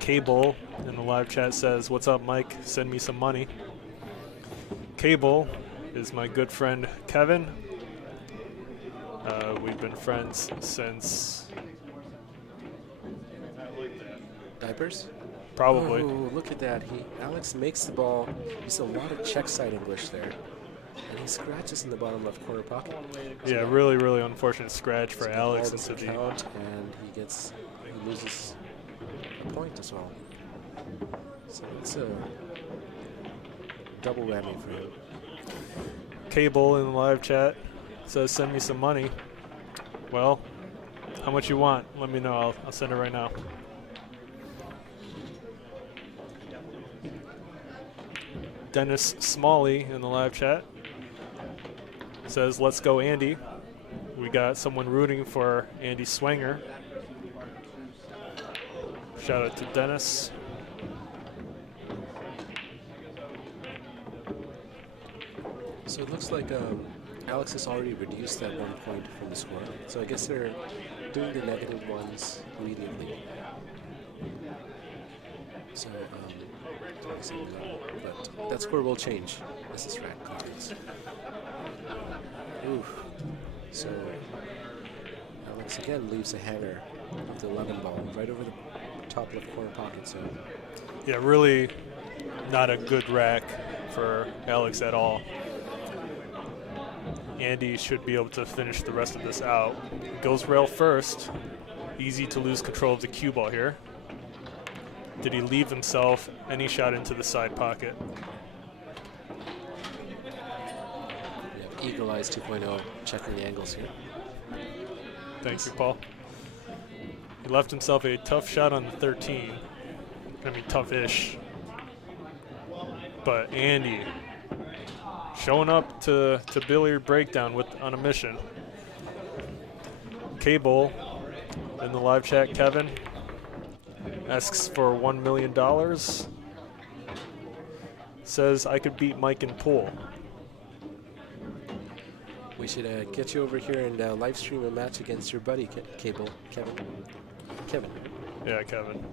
Cable in the live chat says, "What's up, Mike? Send me some money." Cable is my good friend Kevin. We've been friends since diapers. Probably. Oh, look at that! Alex makes the ball. There's a lot of check side English there, and he scratches in the bottom left corner pocket. So yeah, really, really unfortunate scratch for so Alex into the count, and he loses a point as well. So it's a double whammy for him. Cable in the live chat says, "Send me some money." Well, how much you want? Let me know. I'll send it right now. Dennis Smalley in the live chat says, "Let's go, Andy." We got someone rooting for Andy Swanger. Shout out to Dennis. So it looks like Alex has already reduced that 1 point from the score. So I guess they're doing the negative ones immediately. So, but that score will change. This is red cards. Oof. So Alex again leaves a hanger of the 11 ball right over the top left corner pocket. So Yeah, really not a good rack for Alex at all. Andy should be able to finish the rest of this out. Goes rail first. Easy to lose control of the cue ball here. Did he leave himself any shot into the side pocket? yeah, Eagle Eyes 2.0 checking the angles here. Thank you, Paul. He left himself a tough shot on the 13. I mean, tough-ish. But Andy showing up to billiard breakdown on a mission. Cable in the live chat, Kevin asks for $1 million. Says I could beat Mike in pool. We should get you over here and live stream a match against your buddy, Kevin. Yeah, Kevin.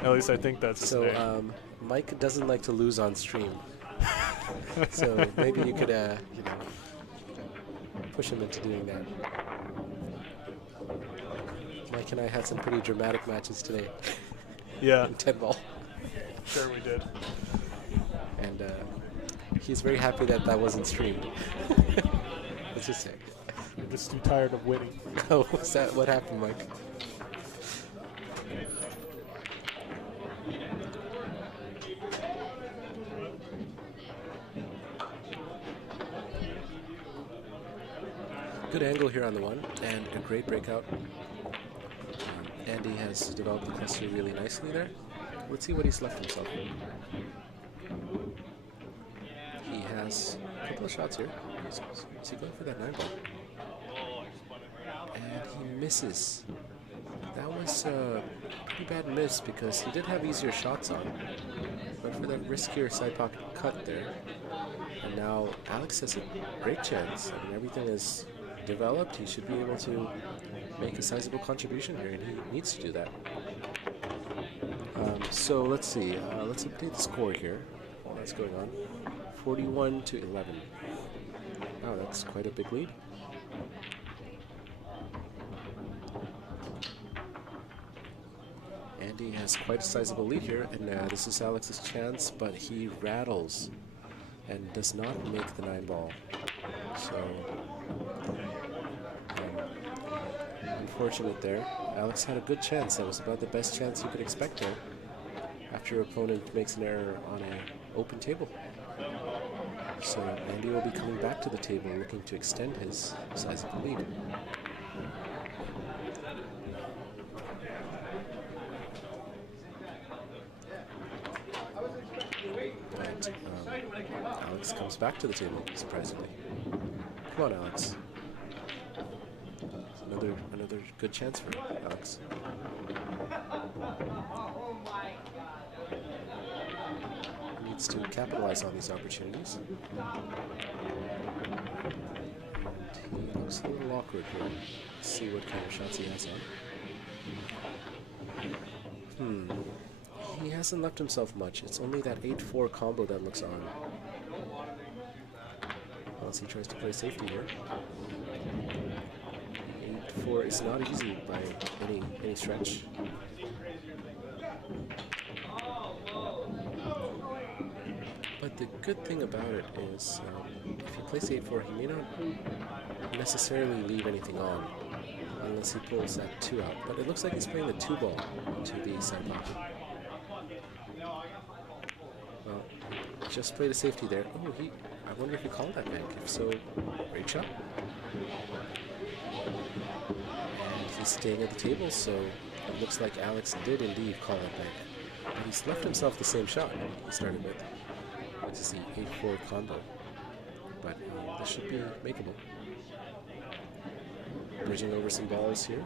At least I think that's his name. So Mike doesn't like to lose on stream. So maybe you could, push him into doing that. Mike and I had some pretty dramatic matches today. Yeah. In 10 ball. Sure we did. And he's very happy that that wasn't streamed. Let's just say. I'm just too tired of winning. Oh, was that what happened, Mike? Good angle here on the one, and a great breakout. Andy has developed the cluster really nicely there. Let's see what he's left himself. He has a couple of shots here. Is he going for that 9 ball? And he misses. That was a pretty bad miss because he did have easier shots on. But for that riskier side pocket cut there. And now Alex has a great chance. I mean, everything is developed. He should be able to make a sizable contribution here, and he needs to do that. So let's see. Let's update the score here. What's going on? 41-11. Wow, that's quite a big lead. Andy has quite a sizable lead here, and this is Alex's chance, but he rattles and does not make the 9 ball. So unfortunate there. Alex had a good chance. That was about the best chance you could expect there after your opponent makes an error on an open table. So Andy will be coming back to the table looking to extend his sizable lead. But Alex comes back to the table, surprisingly. Come on, Alex. Another good chance for Alex. He needs to capitalize on these opportunities. And he looks a little awkward here. Let's see what kind of shots he has on. He hasn't left himself much. It's only that 8-4 combo that looks on. Unless he tries to play safety here. 8-4 is not easy by any stretch. But the good thing about it is, if he plays 8-4, he may not necessarily leave anything on, unless he pulls that 2 out. But it looks like he's playing the 2 ball to the side pocket. Well, just play the safety there. Oh, I wonder if he called that bank. If so, great shot. And he's staying at the table, so it looks like Alex did indeed call that bank. But he's left himself the same shot he started with, which is the 8-4 combo. But this should be makeable. Bridging over some balls here.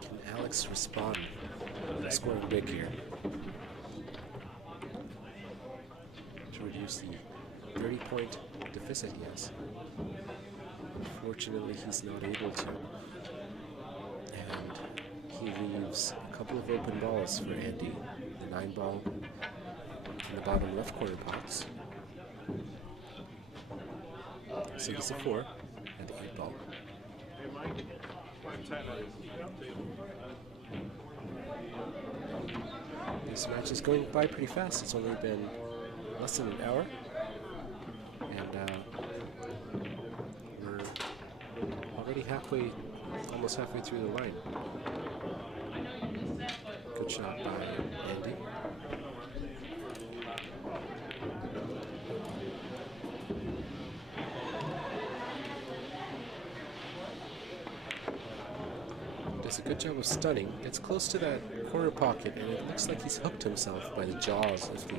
Can Alex respond? Scoring big here to reduce the 30-point deficit he has. Unfortunately, he's not able to. And he leaves a couple of open balls for Andy. The 9 ball in the bottom left corner pots. So it's a 4 and the 8 ball. This match is going by pretty fast. It's only been less than an hour. And we're already almost halfway through the line. Good shot by Andy. Does a good job of stunning. Gets close to that corner pocket, and it looks like he's hooked himself by the jaws of the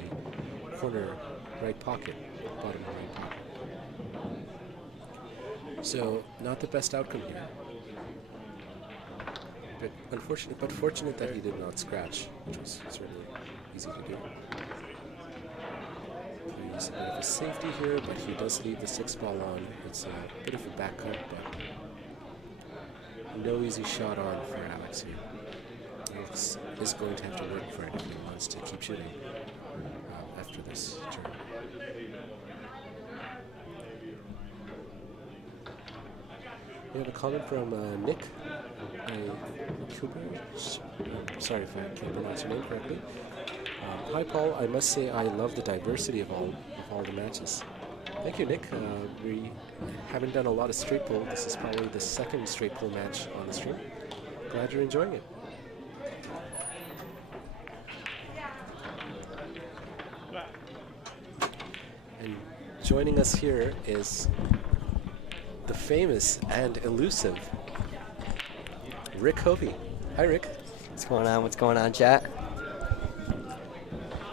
corner right pocket, bottom right pocket. So, not the best outcome here. But fortunate that he did not scratch, which was certainly easy to do. He's a bit of a safety here, but he does leave the 6 ball on. It's a bit of a back cut, but no easy shot on for Alex here. Alex is going to have to work for it if he wants to keep shooting after this turn. We have a comment from Nick. Sorry if I can't pronounce your name correctly. Hi Paul, I must say I love the diversity of all the matches. Thank you, Nick. We haven't done a lot of straight pull. This is probably the second straight pull match on the stream. Glad you're enjoying it. And joining us here is the famous and elusive Rick Hovey. Hi, Rick. What's going on? What's going on, chat?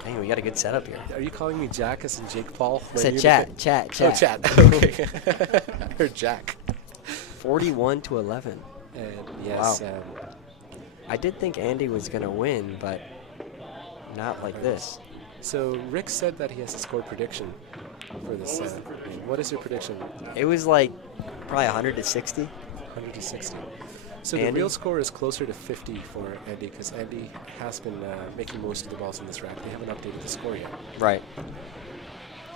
Dang, we got a good setup here. Are you calling me Jack as in Jake Paul? I said chat. Oh, chat. Okay. I heard Jack. 41-11. And yes. Wow. I did think Andy was going to win, but not like this. So Rick said that he has a score prediction for this. What is your prediction? It was like probably 100-60. 100-60. So Andy? the real score is closer to 50 for Andy because Andy has been making most of the balls in this rack. They haven't updated the score yet. Right.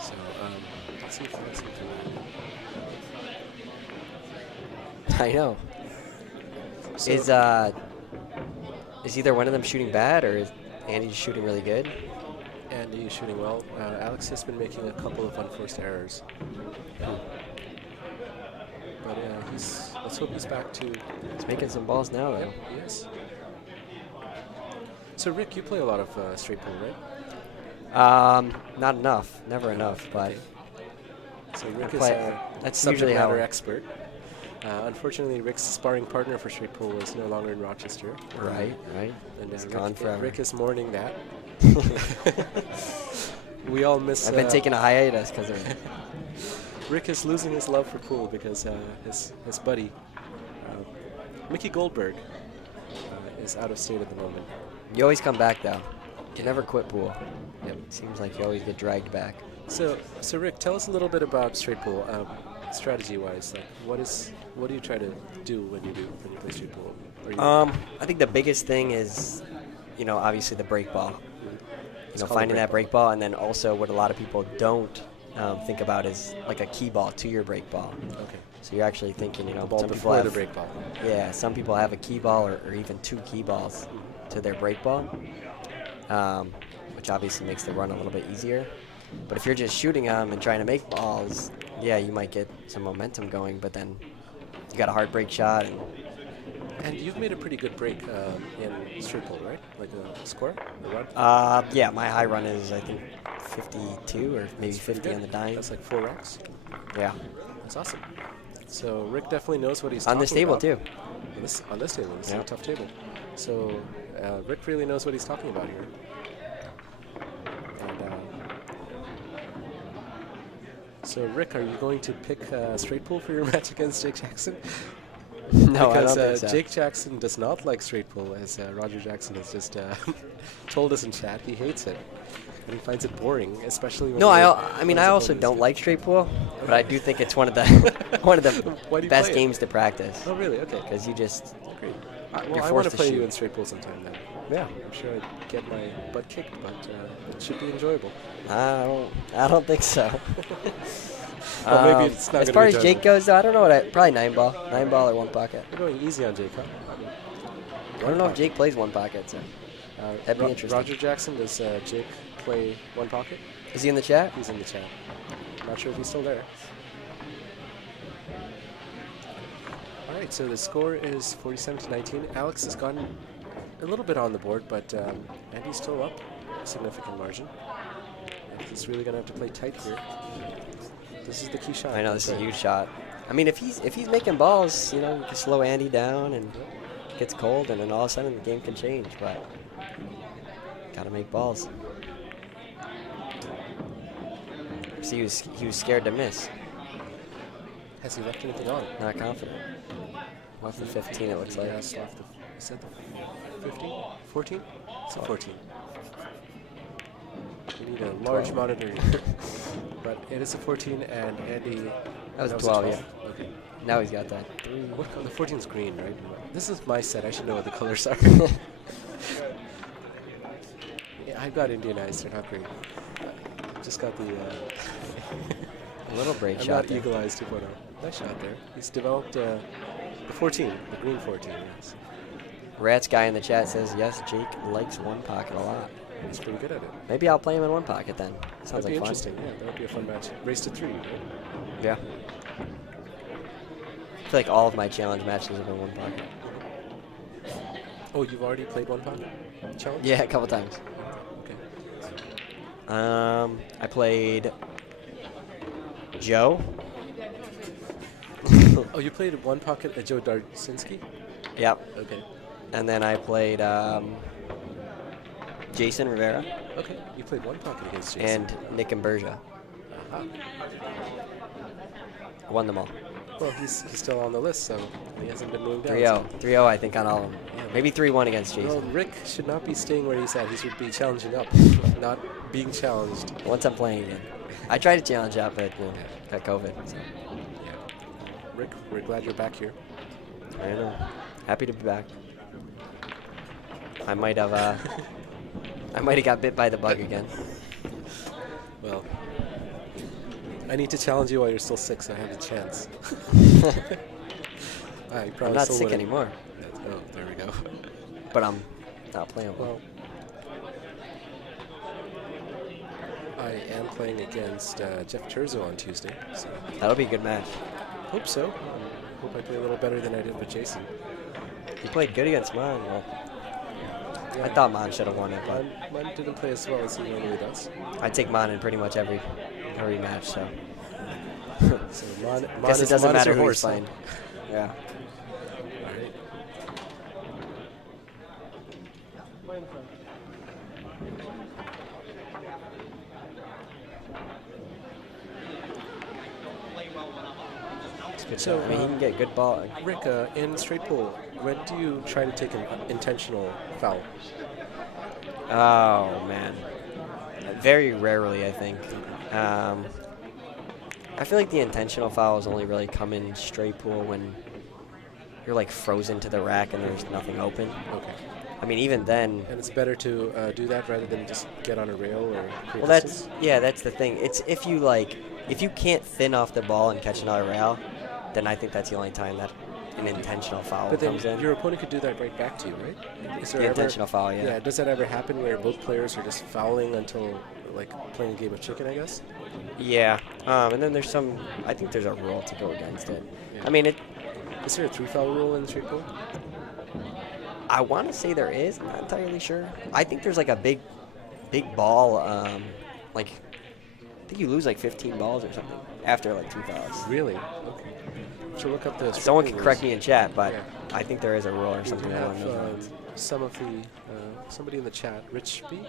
So let's see if that's something. I know. So is either one of them shooting bad or is Andy shooting really good? Andy is shooting well. Alex has been making a couple of unforced errors. But let's hope he's back to... He's making some balls now, though. Yep, he is. So, Rick, you play a lot of straight pull, right? Not enough. Never enough, but... Okay. So, Rick is that's subject usually matter how expert. Unfortunately, Rick's sparring partner for straight pull is no longer in Rochester. Right. And It's gone forever. Rick is mourning that. We all miss... I've been taking a hiatus because of it. Rick is losing his love for pool because his buddy, Mickey Goldberg, is out of state at the moment. You always come back, though. You never quit pool. Yep. Seems like you always get dragged back. So Rick, tell us a little bit about straight pool, strategy-wise. Like, what do you try to do when you play straight pool? I think the biggest thing is, obviously the break ball. Finding that break ball, and then also what a lot of people don't think about is like a key ball to your break ball. Okay. So you're actually thinking, the ball before the break ball. Yeah, some people have a key ball or even 2 key balls to their break ball, which obviously makes the run a little bit easier. But if you're just shooting them and trying to make balls, yeah, you might get some momentum going, but then you got a hard break shot. And you've made a pretty good break in straight pull, right? Like a score, a run? Yeah, my high run is, I think, 52 or maybe 50 on the dime. That's like 4 racks. Yeah. That's awesome. So Rick definitely knows what he's on talking this table, about. too. On this table. This is a tough table. So Rick really knows what he's talking about here. And so Rick, are you going to pick straight pull for your match against Jake Jackson? No, because I don't think so. Jake Jackson does not like straight pull, as Roger Jackson has just told us in chat. He hates it, and he finds it boring, especially when. No, I also don't like straight pool, but I do think it's one of the best games to practice. Oh, really? Okay. Because you just great. You're I want to play shoot. you in straight pool sometime then. Yeah, I'm sure I'd get my butt kicked, but it should be enjoyable. I don't think so. Well, maybe it's not as gonna far be as done. Jake goes, though, I don't know what probably 9-ball. 9-ball or 1 pocket. We're going easy on Jake, huh? I don't know if Jake plays 1 pocket, so that'd be interesting. Roger Jackson, does Jake play 1 pocket? Is he in the chat? He's in the chat. Not sure if he's still there. All right, so the score is 47-19. Alex has gotten a little bit on the board, but Andy's still up a significant margin. And he's really going to have to play tight here. This is the key shot. I know this is a huge shot. I mean, if he's making balls, you know, you can slow Andy down and it gets cold, and then all of a sudden the game can change. But gotta make balls. See, he was scared to miss. Has he left anything on? Not confident. Off the 15, it looks like. Yes, off the, is that the 15? 14? It's a 14. We need a large monitor. But it is a 14, and Andy... That was a 12, yeah. Okay. Now he's got that. What color? The 14's green, right? This is my set. I should know what the colors are. Yeah, I've got Indianized. They're not green. Just got the... A little break I'm shot not there. eagle-eyed 2.0. Nice shot there. He's developed the 14, the green 14, yes. Rats guy in the chat says, yes, Jake likes 1 pocket a lot. He's pretty good at it. Maybe I'll play him in 1 pocket then. Sounds That'd be like fun. interesting. Yeah, that would be a fun match. Race to 3, right? Yeah. I feel like all of my challenge matches have been 1 pocket. Oh, you've already played 1 pocket challenge? Yeah, a couple times. Okay. I played Joe. Oh, you played 1 pocket at Joe Darczynski? Yep. Okay. And then I played Jason Rivera Okay. You played 1 pocket against Jason. and Nick Imbergia. Uh-huh. I won them all. Well, he's still on the list, so he hasn't been moved down. 3-0. 3-0, I think, on all of them. Maybe 3-1 against Well, Jason. Rick should not be staying where he's at. He should be challenging up, not being challenged. Once I'm playing again. I tried to challenge out, but got COVID. So. Yeah. Rick, we're glad you're back here. I know. Happy to be back. I might have got bit by the bug again. Well, I need to challenge you while you're still sick, so I have a chance. I'm not sick anymore, Oh, there we go. but I'm not playing well. Well, I am playing against Jeff Terzo on Tuesday, so That'll be a good match. hope so. Hope I play a little better than I did with Jason. He played good against Manh. Well, Yeah, I thought Manh should have won it, but Mine didn't play as well as he normally does. I take Manh in pretty much every match. So So Mon guess it doesn't Mon is matter your who horse, he's huh? playing. Yeah. All right. So, I mean, he can get good ball. Rick, in straight pull, when do you try to take an intentional foul? Oh man, very rarely, I think. I feel like the intentional fouls only really come in straight pool when you're like frozen to the rack and there's nothing open. Okay. I mean, even then. And it's better to do that rather than just get on a rail or create Well, distance? that's the thing. It's if you can't thin off the ball and catch another rail, then I think that's the only time that an intentional foul But then comes in. your opponent could do that right back to you, right? Is there The ever, intentional foul, yeah. Yeah, does that ever happen where both players are just fouling until, like, playing a game of chicken, I guess? Yeah, and then there's I think there's a rule to go against it. Yeah. I mean, Is there a 3-foul rule in straight pool? I want to say there is. I'm not entirely sure. I think there's like a big ball. Like, I think you lose like 15 balls or something after like 2 fouls. Really? Okay. So look up the. Someone can correct me in chat, but Yeah. I think there is a rule or We something do along have those lines. some of the somebody in the chat, Rich B.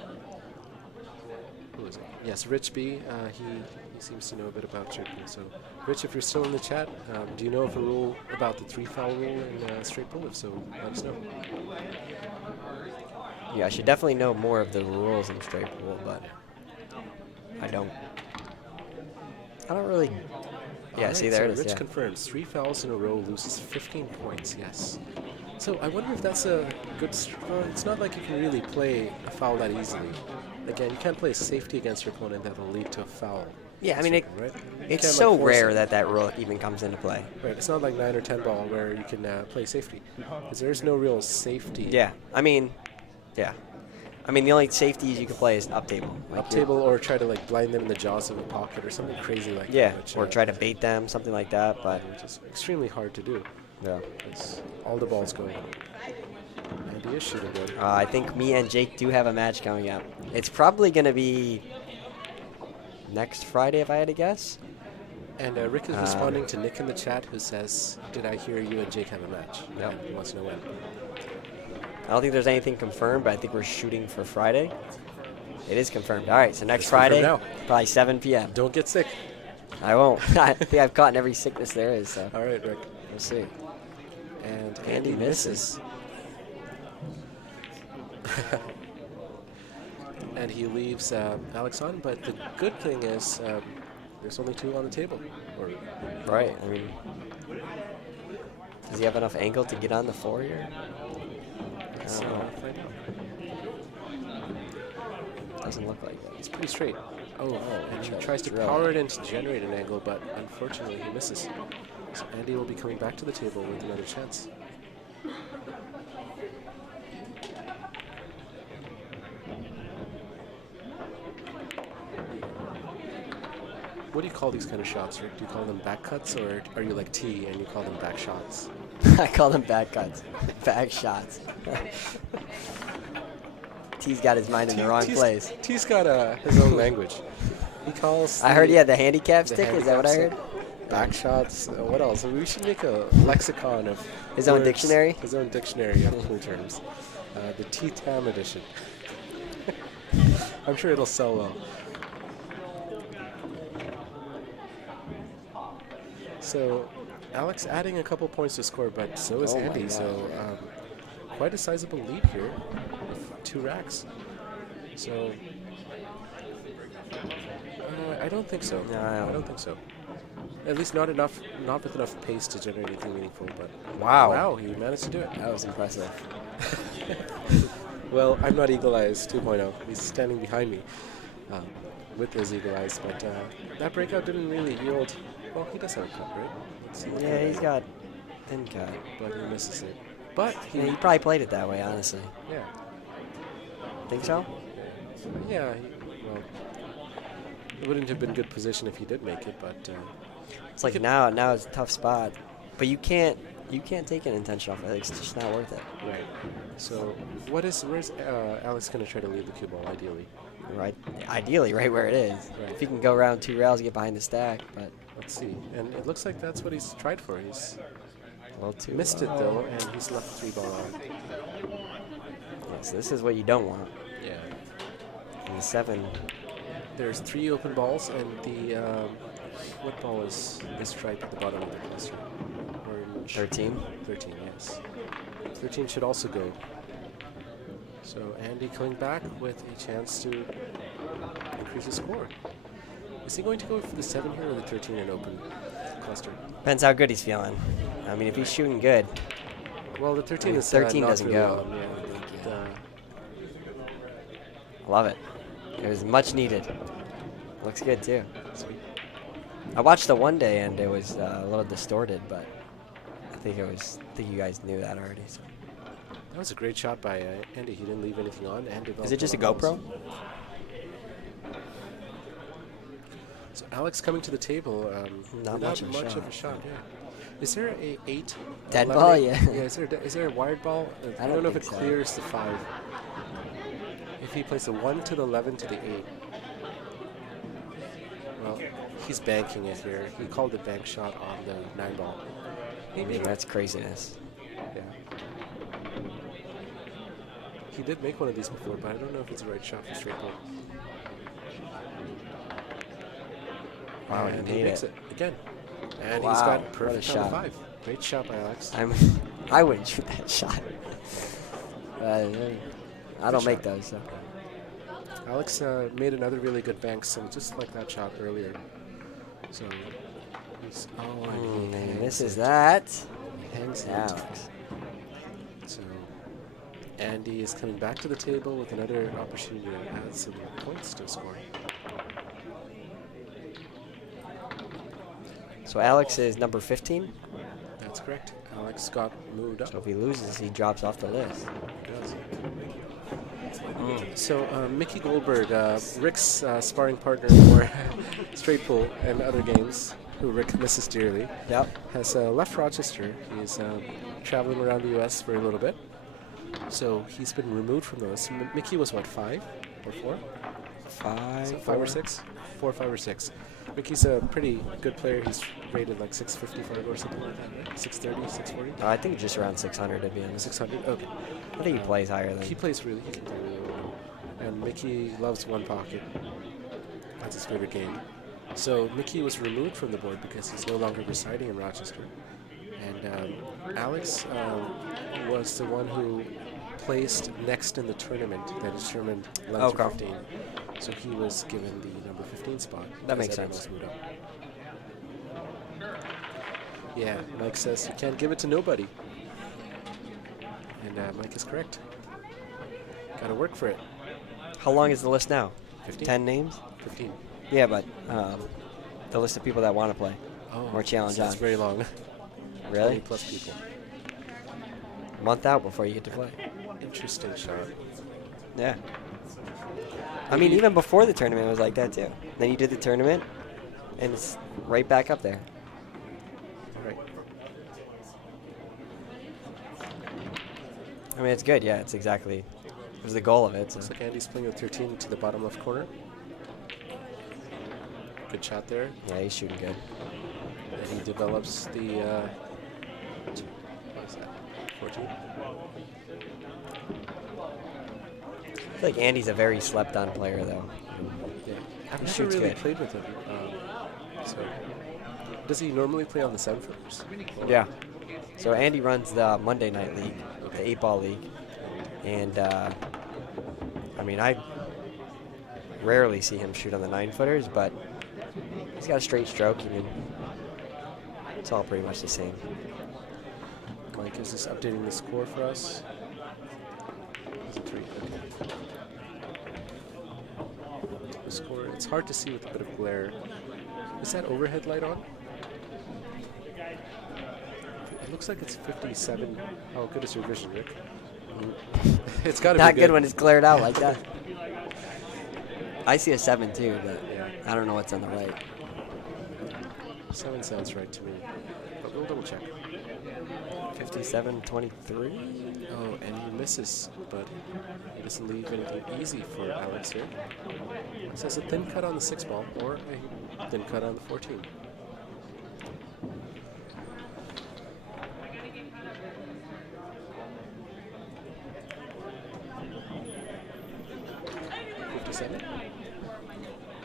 Who is it? Yes, Rich B. He seems to know a bit about straight pool. So, Rich, if you're still in the chat, do you know of a rule about the 3-foul rule in straight pool? If so, let us know. Yeah, I should definitely know more of the rules in straight pool, but I don't. I don't really. Yeah, All see right, there so it is. Rich Yeah. confirms 3 fouls in a row loses 15 points. Yes. So I wonder if that's a good. It's not like you can really play a foul that easily. Again, you can't play a safety against your opponent that will lead to a foul. Yeah, I mean, right? it's can't, so like, force rare it. that rule even comes into play. Right, it's not like 9 or 10 ball where you can play safety. Because there's no real safety. Yeah, I mean, yeah. I mean, the only safeties you can play is up table. Up table or try to like blind them in the jaws of a pocket or something crazy like yeah, that. Which, or try to bait them, something like that. But which is extremely hard to do. yeah. Because all the balls go. And he is shooting good. I think me and Jake do have a match coming up. It's probably going to be next Friday, if I had to guess. And Rick is responding to Nick in the chat, who says, "Did I hear you and Jake have a match?" Yep. And he wants to know when. I don't think there's anything confirmed, but I think we're shooting for Friday. It is confirmed. All right, so next It's Friday, confirmed probably 7 p.m. Don't get sick. I won't. I think I've caught every sickness there is, so All right, Rick. we'll see. And Andy misses. And he leaves Alex on, but the good thing is there's only 2 on the table. Or Right, I mean, does he have enough angle to get on the 4 here? let's I don't know. find out. Doesn't look like it. It's pretty straight. Oh, and he tries tries to to drill power it. it in to generate an angle, but unfortunately he misses. So Andy will be coming back to the table with another chance. What do you call these kind of shots, Rick? Do you call them back cuts, or are you like T and you call them back shots? I call them back cuts, back shots. T's got his mind in the wrong place. T's got his own language. He calls. I heard he had the handicap the stick. Is that what I heard? Back shots. What else? We should make a lexicon of His own words, dictionary? His own dictionary of pool terms. The T-Tam edition. I'm sure it'll sell well. So, Alex adding a couple points to score, but so is Oh my Andy. God. So, quite a sizable lead here with 2 racks. So, I don't think so. No. I don't think so. At least not with enough pace to generate anything meaningful. But Wow. he managed to do it. That was impressive. Well, I'm not Eagle Eyes 2.0. He's standing behind me with his Eagle Eyes, but that breakout didn't really yield. Well, he does have a cut, right? Let's see what Yeah, that he's is. got thin cut. But he misses it. But Yeah, he probably played it that way, honestly. yeah. Think so? Yeah, well, it wouldn't have been good position if he did make it, but It's like now it's a tough spot, but you can't take an intentional. It's just not worth it. right. So, where's Alex going to try to leave the cue ball ideally? Right, ideally, right where it is. Right. If he can go around 2 rails, get behind the stack, but Let's see. And it looks like that's what he's tried for. He's a little too missed it low. though, and he's left the 3 ball out. Yes, this is what you don't want. Yeah. And the 7. There's 3 open balls, and the what ball is this stripe at the bottom of the cluster? Orange. 13. 13, yes. 13 should also go. So Andy coming back with a chance to increase his score. Is he going to go for the 7 here or the 13 and open cluster? Depends how good he's feeling. I mean, if he's shooting good, Well, the 13 I mean, is 13 not doesn't really go. on, yeah. love it. It was much needed. Looks good too. Sweet. I watched the one day and it was a little distorted, but I think you guys knew that already. So. That was a great shot by Andy. He didn't leave anything on. And Is it just a developed GoPro? balls. So Alex coming to the table. Not much of a shot. shot. Yeah. Is there a 8? Dead 11? ball, yeah. Yeah. Is there a wired ball? I don't know if it think so. clears the 5. If he plays the 1 to the 11 to the 8. Well, he's banking it here. He called the bank shot on the 9 ball. I mean, that's craziness. Yeah. He did make one of these before, but I don't know if it's the right shot for straight ball. Wow, and he he made makes it again. And he's Wow, got what a perfect on the shot. 5. Great shot by Alex. I wouldn't shoot that shot. I don't make shot. those. So. Alex made another really good bank sim, just like that shot earlier. So he's And he hangs misses it. that. He hangs it. Alex. So Andy is coming back to the table with another opportunity to add some points to scoring. So Alex is number 15. That's correct. Alex got moved up. So if he loses, he drops off the list. So Mickey Goldberg, Rick's sparring partner for straight pool and other games, who Rick misses dearly, has left Rochester. He's traveling around the U.S. for a little bit. So he's been removed from those. Mickey was what, 5 or 4? 5. So 5 or 6? 4, 5 or 6. Mickey's a pretty good player. He's rated like 655 or something like that, right? 630, 640? I think just around 600 to be honest. 600? Okay. I think he plays higher than. He plays really, he can play really well. And Mickey loves one pocket. That's his favorite game. So Mickey was removed from the board because he's no longer residing in Rochester. And Alex was the one who placed next in the tournament that determined 11 to 15. So he was given the number 15 spot. That makes sense. Yeah, Mike says you can't give it to nobody. And Mike is correct. Gotta work for it. How long is the list now? 15? 10 names? 15. Yeah, but the list of people that want to play or challenge on. That's very long. Really? 20 plus people. A month out before you get to play. Interesting shot. Yeah. I mean, even before the tournament, it was like that too. Then you did the tournament, and it's right back up there. Right. I mean, it's good. Yeah, it's exactly. It was the goal of it. So. Looks like Andy's playing with 13 to the bottom left corner. Good shot there. Yeah, he's shooting good. And he develops the. What is that? 14. I feel like Andy's a very slept-on player, though. Yeah, I've He never shoots really good. played with him. So, does he normally play on the 7-footers? Yeah. So Andy runs the Monday Night League, the 8-ball league, and I mean, I rarely see him shoot on the 9-footers, but he's got a straight stroke. I mean, it's all pretty much the same. Mike is just updating the score for us. Is it 3? Okay. The score, it's hard to see with a bit of glare. Is that overhead light on? It looks like it's 57. How good is your vision, Rick? It's got to be Not good when it's glared out like that. I see a 7 too, but Yeah. I don't know what's on the right. 7 sounds right to me, but we'll double check. 57-23. Oh, and he misses, but he doesn't leave anything easy for Alex here. It says a thin cut on the 6-ball or a thin cut on the 14.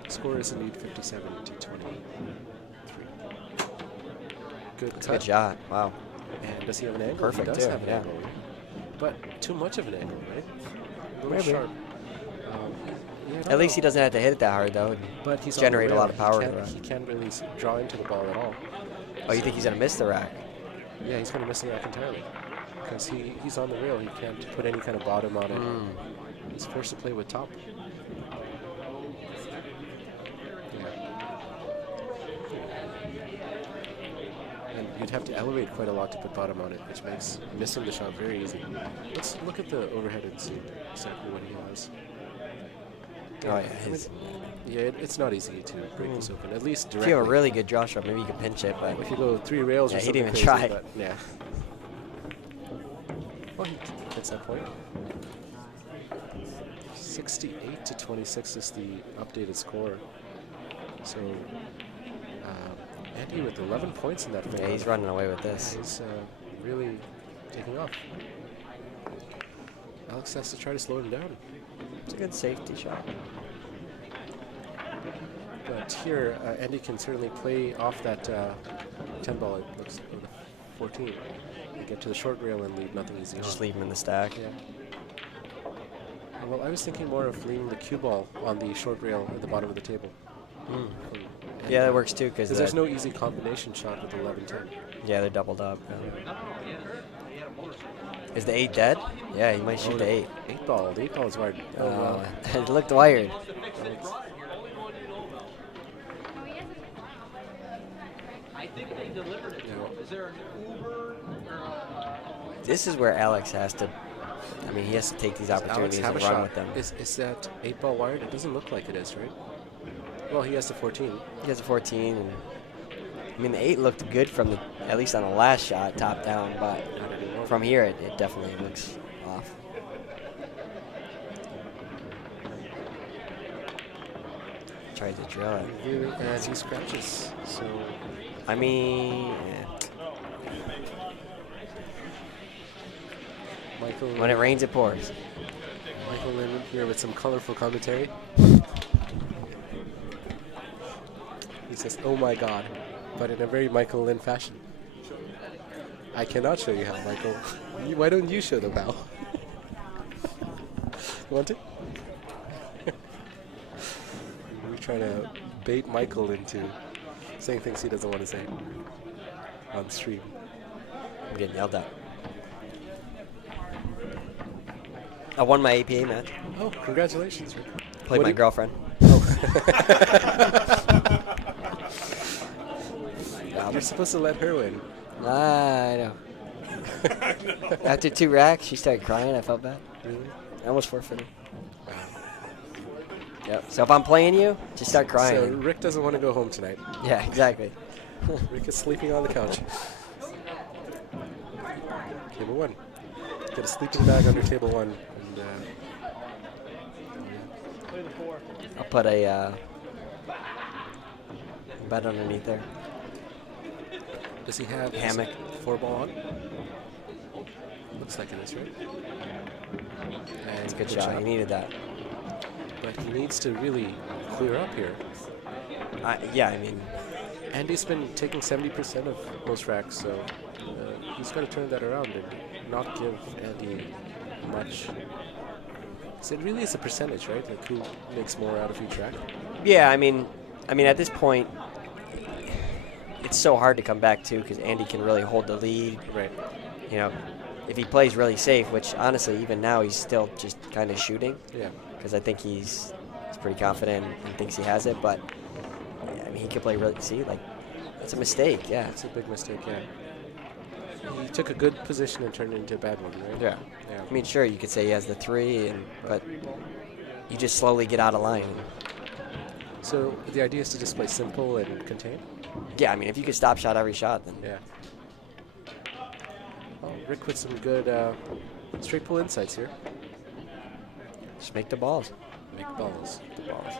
Score is indeed 57 to 23. Good cut. Good shot. Wow. And does he have an angle? Perfect, He does too, have an yeah. angle. But too much of an angle, right? A little Maybe. sharp. Yeah, I don't At least he know. doesn't have to hit it that hard, though. But he's generate on a the lot of rail. power. He can't really draw into the ball at all. Oh, you think he's gonna miss the rack? Yeah, he's going to miss the rack entirely. Because he's on the rail. He can't put any kind of bottom on it. He's forced to play with top. And you'd have to elevate quite a lot to put bottom on it, which makes missing the shot very easy. Let's look at the overhead and see exactly what he has. Oh yeah, Yeah, it's not easy to break this open, at least If directly. you have a really good draw shot, maybe you can pinch it, but If you go 3 rails Yeah, or he something didn't even crazy, try. but yeah. Well, he gets that point. 68 to 26 is the updated score. So, Andy with 11 points in that yeah, frame. he's running away with this. He's really taking off. Alex has to try to slow him down. It's a good safety shot. But here, Andy can certainly play off that 10 ball, it looks like, with a 14. And get to the short rail and leave nothing easy Just on. leave him in the stack. Yeah. Well, I was thinking more of leaving the cue ball on the short rail at the bottom of the table. And Yeah, that works too, because there's no easy combination shot with 11-10. yeah, they're doubled up. Is the 8 dead? Yeah, he might shoot the 8. 8 ball. The 8 ball is wired. Oh, wow. It looked wired. This is where Alex has to. I mean, he has to take these opportunities and run with them. Is that 8-ball wired? It doesn't look like it is, right? Well, he has the 14. He has a 14, and I mean the 8 looked good from the at least on the last shot, top down, but from here it definitely looks off. Tries to drill it. Really, as he scratches. So, I mean, Michael. when it rains, it pours. Michael Lynn here with some colorful commentary. He says, "Oh my God," but in a very Michael Lynn fashion. I cannot show you how, Michael. Why don't you show them how? You want to? We're trying to bait Michael into saying things he doesn't want to say on stream. I'm getting yelled at. I won my APA match. Oh, congratulations, Rick. Played my girlfriend. You're supposed to let her win. I know. After 2 racks, she started crying. I felt bad. Really? I almost forfeited. Yep. So if I'm playing you, just start crying. So Rick doesn't want to go home tonight. Yeah, exactly. Rick is sleeping on the couch. Table 1. Get a sleeping bag under table 1. And, I'll put a bed underneath there. does he have Hammock. 4-ball on? Looks like it is, right? And That's a good shot. He needed that. But he needs to really clear up here. Yeah, I mean, Andy's been taking 70% of most racks, so he's got to turn that around and not give Andy much. So it really is a percentage, right? Like who makes more out of each rack? yeah, I mean, at this point, it's so hard to come back to because Andy can really hold the lead. Right. You know, if he plays really safe, which honestly, even now, he's still just kind of shooting. Yeah. Because I think he's pretty confident and thinks he has it, but I mean, he could play really. See, like, that's a mistake. Yeah. It's a big mistake, yeah. He took a good position and turned it into a bad one, right? Yeah. Yeah. I mean, sure, you could say he has the 3, but you just slowly get out of line. So the idea is to just play simple and contain? Yeah, I mean, if you could stop shot every shot, then Yeah. Well, Rick with some good straight pull insights here. just make the balls. Make balls. The balls.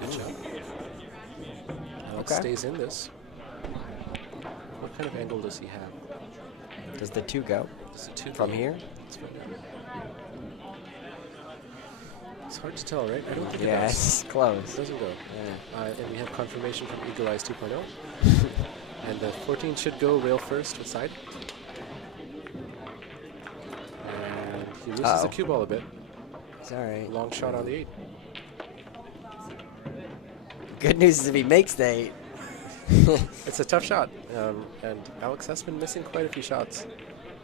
Good job. Alex stays in this. What kind of angle does he have? Does the 2 go Does the 2 from go? here? Let's find out. It's hard to tell, right? I don't think Yeah, it does. it's close. It doesn't go. Yeah. And we have confirmation from Eagle Eyes 2.0. And the 14 should go rail first with side. And he loses the cue ball a bit. It's all right. Long shot on the 8. Good news is if he makes the 8. It's a tough shot. And Alex has been missing quite a few shots.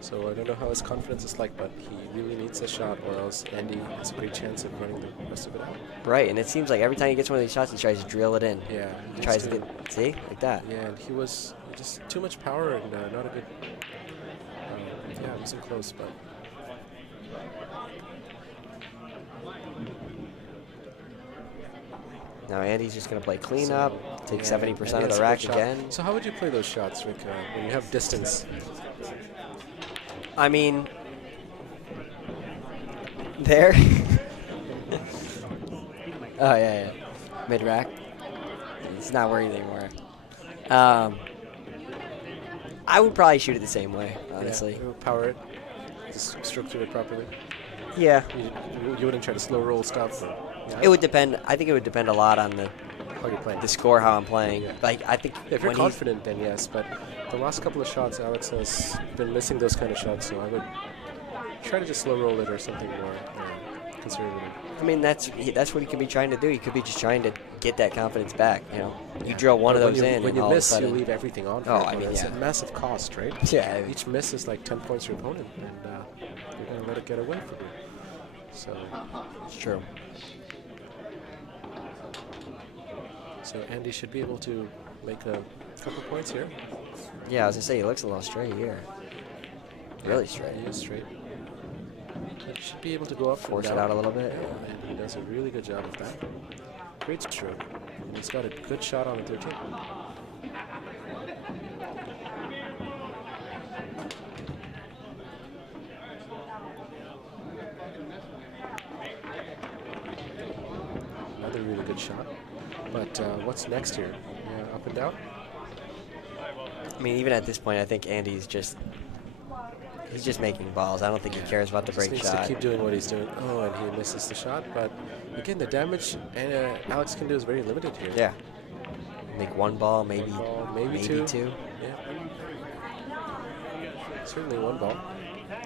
So I don't know how his confidence is like, but he really needs a shot, or else Andy has a great chance of running the rest of it out. Right, and it seems like every time he gets one of these shots, he tries to drill it in. Yeah. He tries to get, see, like that. Yeah, and he was just too much power and not a good. Yeah, it wasn't close, but. Now Andy's just going to play cleanup, take 70% and of it's the a rack good shot. again. So how would you play those shots, Rick, when you have distance? I mean, there. Oh, yeah. Mid-rack. It's not worried anymore. I would probably shoot it the same way, honestly. Yeah, power it, just structure it properly. Yeah. You wouldn't try to slow roll stuff? Or, yeah, It would depend. I think it would depend a lot on how you're playing. the score, how I'm playing. Yeah. Like, I think If you're when confident, then yes, but the last couple of shots, Alex has been missing those kind of shots, so I would try to just slow roll it or something more conservative. I mean, that's what he could be trying to do. He could be just trying to get that confidence back. You know, you drill one of those in, when and you all miss, of a you sudden, leave everything on. For Oh, your I mean, opponent. It's yeah. a massive cost, right? Yeah. Each miss is like 10 points for your opponent, and you're gonna let it get away from you. So It's true. so Andy should be able to make a couple points here. Yeah, I was gonna say he looks a little straight here. Really straight. He is straight. But should be able to go up and Force it down. out a little bit. Yeah, and he does a really good job of that. Great stroke. And he's got a good shot on the 13. Another really good shot. But what's next here? Yeah, up and down? I mean, even at this point, I think Andy's just he's just making balls. I don't think he cares about the Just break needs shot. to keep doing what he's doing. Oh, and he misses the shot. But again, the damage Alex can do is very limited here. Yeah. Make one ball, maybe, One ball, maybe two. Yeah. Certainly one ball.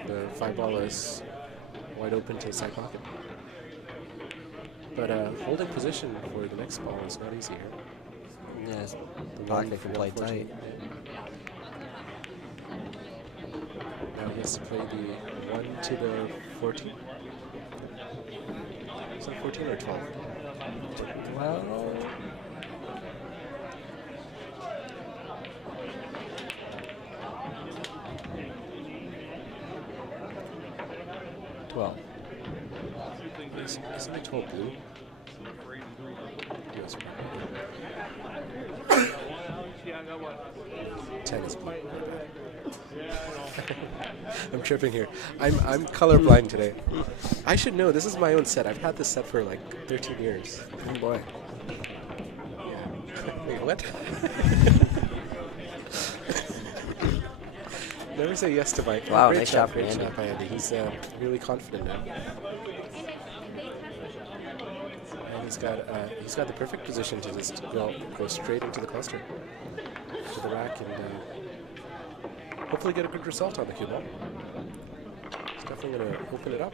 The 5 ball is wide open to the side pocket. But holding position for the next ball is not easy here. Yes. The Pocket can play 114. tight. Now he has to play the 1 to the 14. Is that 14 or 12? Well, Isn't it 12 blue? Yes. 10 is blue. I'm tripping here. I'm colorblind today. I should know. This is my own set. I've had this set for like 13 years. oh boy. Yeah. Wait, what? Never say yes to Mike. Wow, Great nice shot for great Andy. shot by Andy. He's really confident now. And he's got the perfect position to just go straight into the cluster, to the rack, and hopefully get a good result on the cue ball. He's definitely going to open it up.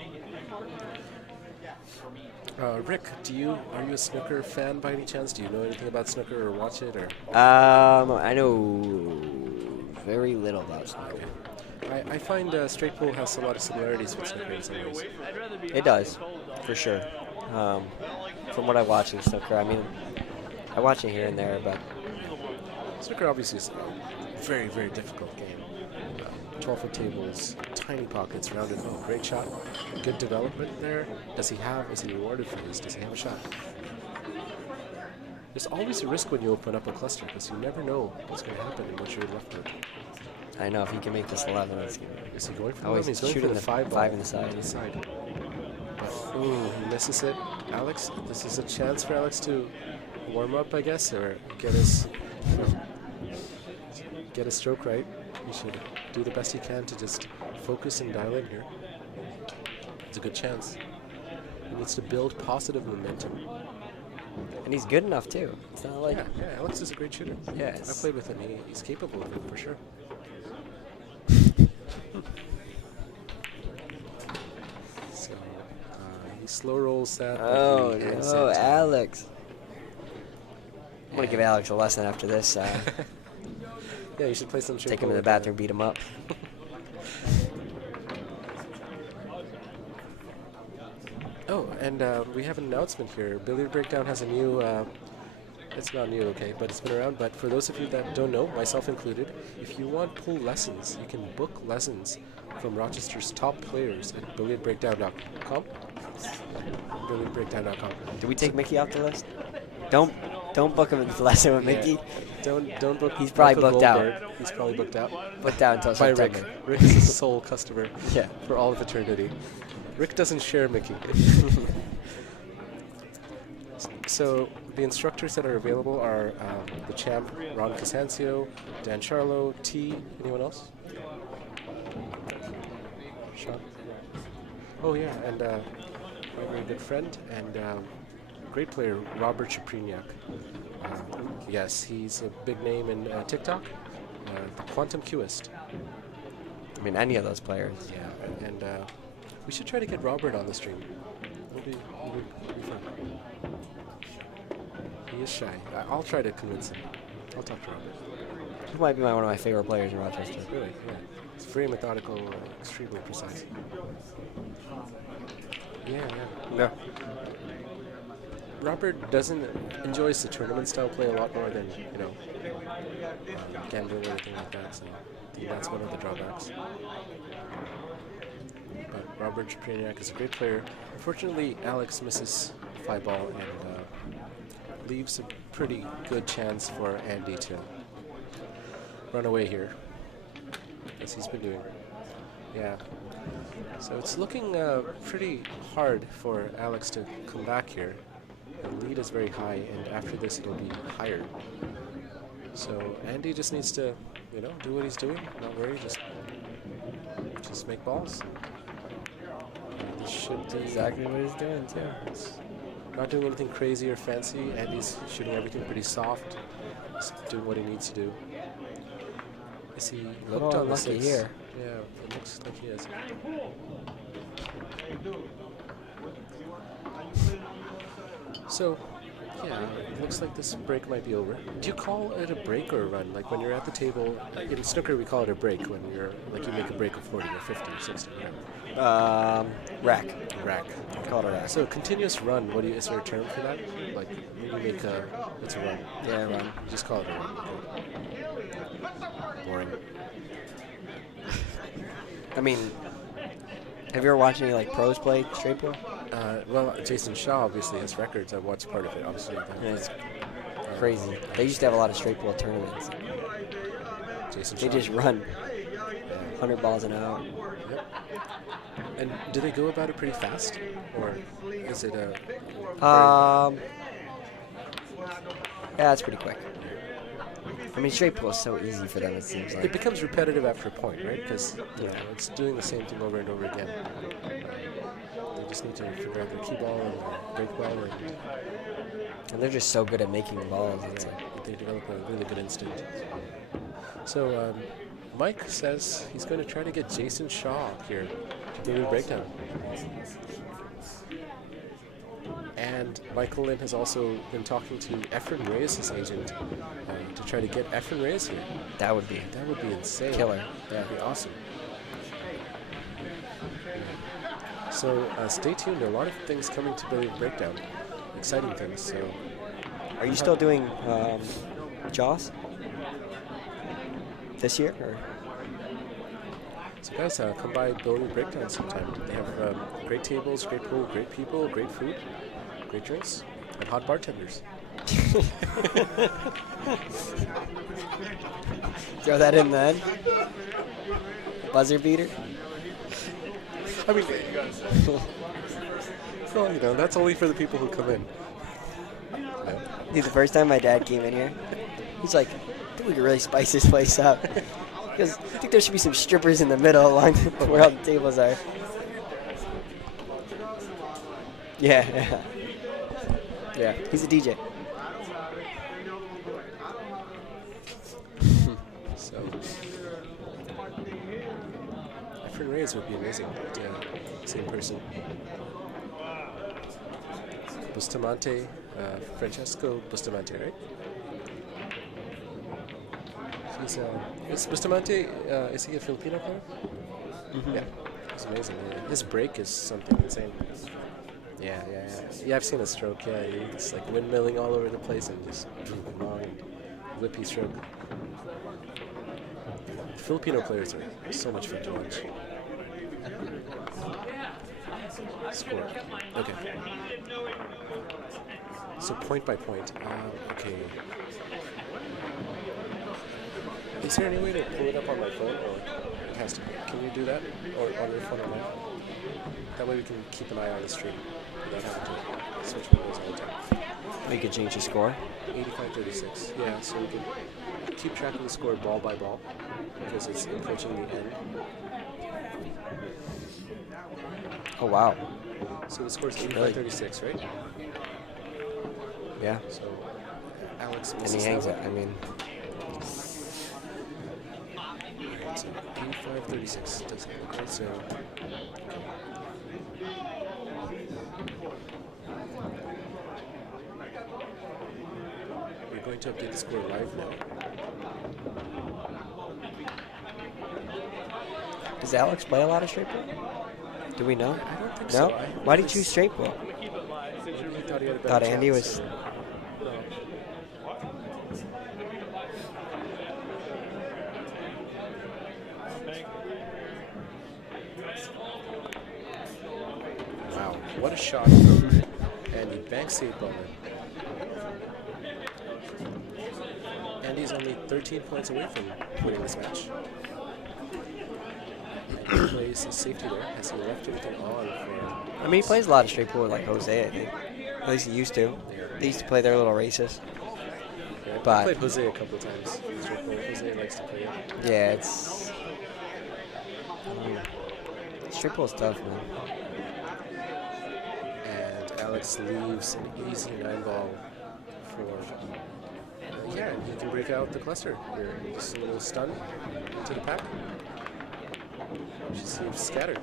Rick, are you a snooker fan by any chance? Do you know anything about snooker or watch it or? I know very little about snooker. I find straight pool has a lot of similarities with snooker in some ways. It does, for sure. From what I watch in snooker, I mean, I watch it here and there, but Snooker obviously is a very, very difficult game. 12-foot tables, tiny pockets, rounded. Oh, great shot. Good development there. Is he rewarded for this? Does he have a shot? There's always a risk when you open up a cluster because you never know what's going to happen and what you're left with. I know if he can make this 11, it's Is he going for Oh, 11? he's He's going shooting for the the 5 ball. five in the side. On the side. Ooh, he misses it. Alex, this is a chance for Alex to warm up, I guess, or get his stroke right. He should do the best he can to just focus and dial in here. It's a good chance. He needs to build positive momentum. and he's good enough too. It's not like Yeah, Alex is a great shooter. Yes. I played with him. He's capable of it for sure. So he slow rolls that. but oh he ends no, it. Alex. I'm gonna give Alex a lesson after this. Yeah, you should play some straight Take him pool to the with bathroom, beat him up. Oh, and we have an announcement here. Billiard Breakdown has a new, it's not new, okay, but it's been around. But for those of you that don't know, myself included, if you want pool lessons, you can book lessons from Rochester's top players at billiardbreakdown.com. Billiardbreakdown.com. Did we take Mickey off the list? Don't book him in the lesson with Mickey. Yeah. Don't book. He's probably Michael booked out. Goldberg. He's probably booked out. Booked out until By September. Rick. Rick is a sole customer Yeah. for all of eternity. Rick doesn't share Mickey. So the instructors that are available are the champ, Ron Casancio, Dan Charlo, T. Anyone else? Sean? Oh yeah, and my very good friend and great player, Robert Shapriniak. Yes, he's a big name in TikTok, the Quantum Qist. I mean, any of those players. Yeah, and we should try to get Robert on the stream. It'll be fun. He is shy. I'll try to convince him. I'll talk to Robert. He might be one of my favorite players in Rochester. Really? Yeah. It's very methodical, extremely precise. Yeah. Yeah. Robert enjoys the tournament style play a lot more than, gambling or anything like that, so I think that's one of the drawbacks. But Robert Japraniak is a great player. Unfortunately, Alex misses 5-ball and leaves a pretty good chance for Andy to run away here, as he's been doing. Yeah. So it's looking pretty hard for Alex to come back here. The lead is very high, and after this it'll be higher. So Andy just needs to, do what he's doing. Not worry, just make balls. This should be Exactly what he's doing too. It's not doing anything crazy or fancy. Andy's shooting everything pretty soft. He's doing what he needs to do. Is he hooked on the unlucky 6? here. Yeah, it looks like he is. So, yeah, it looks like this break might be over. Do you call it a break or a run? Like when you're at the table, in snooker we call it a break when you make a break of 40 or 50 or 60, whatever. Rack. Rack. Call it a rack. So continuous run, is there a term for that? Like when you make it's a run. Yeah, run. You just call it a run. Boring. I mean, have you ever watched any pros play straight pool? Well, Jason Shaw obviously has records. I watched part of it, obviously. Yeah, it's crazy. They used to have a lot of straight pool tournaments. Jason They Shaw. just run Yeah. 100 balls an hour. Yep. And do they go about it pretty fast, or is it a? Yeah, it's pretty quick. I mean, straight pool is so easy for them, it seems like. It becomes repetitive after a point, right? Because it's doing the same thing over and over again. They just need to figure out their key ball and break ball, And they're just so good at making balls. It's they develop a really good instinct. So Mike says he's going to try to get Jason Shaw here to do a breakdown. And Michael Lynn has also been talking to Efren Reyes' agent to try to get Efren Reyes here. that would be Insane. killer. Yeah, that'd be awesome. So stay tuned. A lot of things coming to the breakdown. Exciting things. So Are you still doing Jaws this year? Or? So guys, come by Billy Breakdown sometime. They have great tables, great pool, great people, great food, great drinks, and hot bartenders. Throw that in then. Buzzer beater. I mean, so, that's only for the people who come in. Dude, the first time my dad came in here, he's like, I think we could really spice this place up. Because I think there should be some strippers in the middle along where all the tables are. Yeah. Yeah, he's a DJ. So, Efren Reyes would be amazing. But, same person. Bustamante, Francesco Bustamante, right? He's is Bustamante, is he a Filipino player? Mm-hmm. Yeah, he's amazing. Yeah. His break is something insane. Yeah, I've seen a stroke. Yeah, he's like windmilling all over the place and just long and whippy stroke. Filipino players are so much fun to watch. Score. Okay. So point by point. Okay. Is there any way to pull it up on my phone, or it has to? Can you do that, or on your phone or mine? That way we can keep an eye on the stream without having to switch windows all the time. We could change the score. 85-36. Yeah, so we can keep track of the score ball by ball because it's approaching the end. Oh, wow. So the score is 85-36, right? Yeah. So Alex And misses he hangs that it. I mean, one. Alright, so 85-36 does it. Okay, so we're going to update the score live now. Does Alex play a lot of straight pool? Do we know? I don't think No? so. Why did you choose straight pool? Maybe he thought he had a better Thought Andy chance, was. or- no. Wow, what a shot from Andy. Banks the 8-baller. Andy's only 13 points away from winning this match. And he plays his safety there as he left everything on for... I mean, he plays a lot of straight pool with like Jose, I think. At least he used to. They used to play their little races. I But played Jose a couple of times. Jose likes to play it. yeah, it's. Straight pool's tough, man. And Alex leaves an easy 9-ball for... yeah, he can break out the cluster here. Just a little stun to the pack. She seems scattered.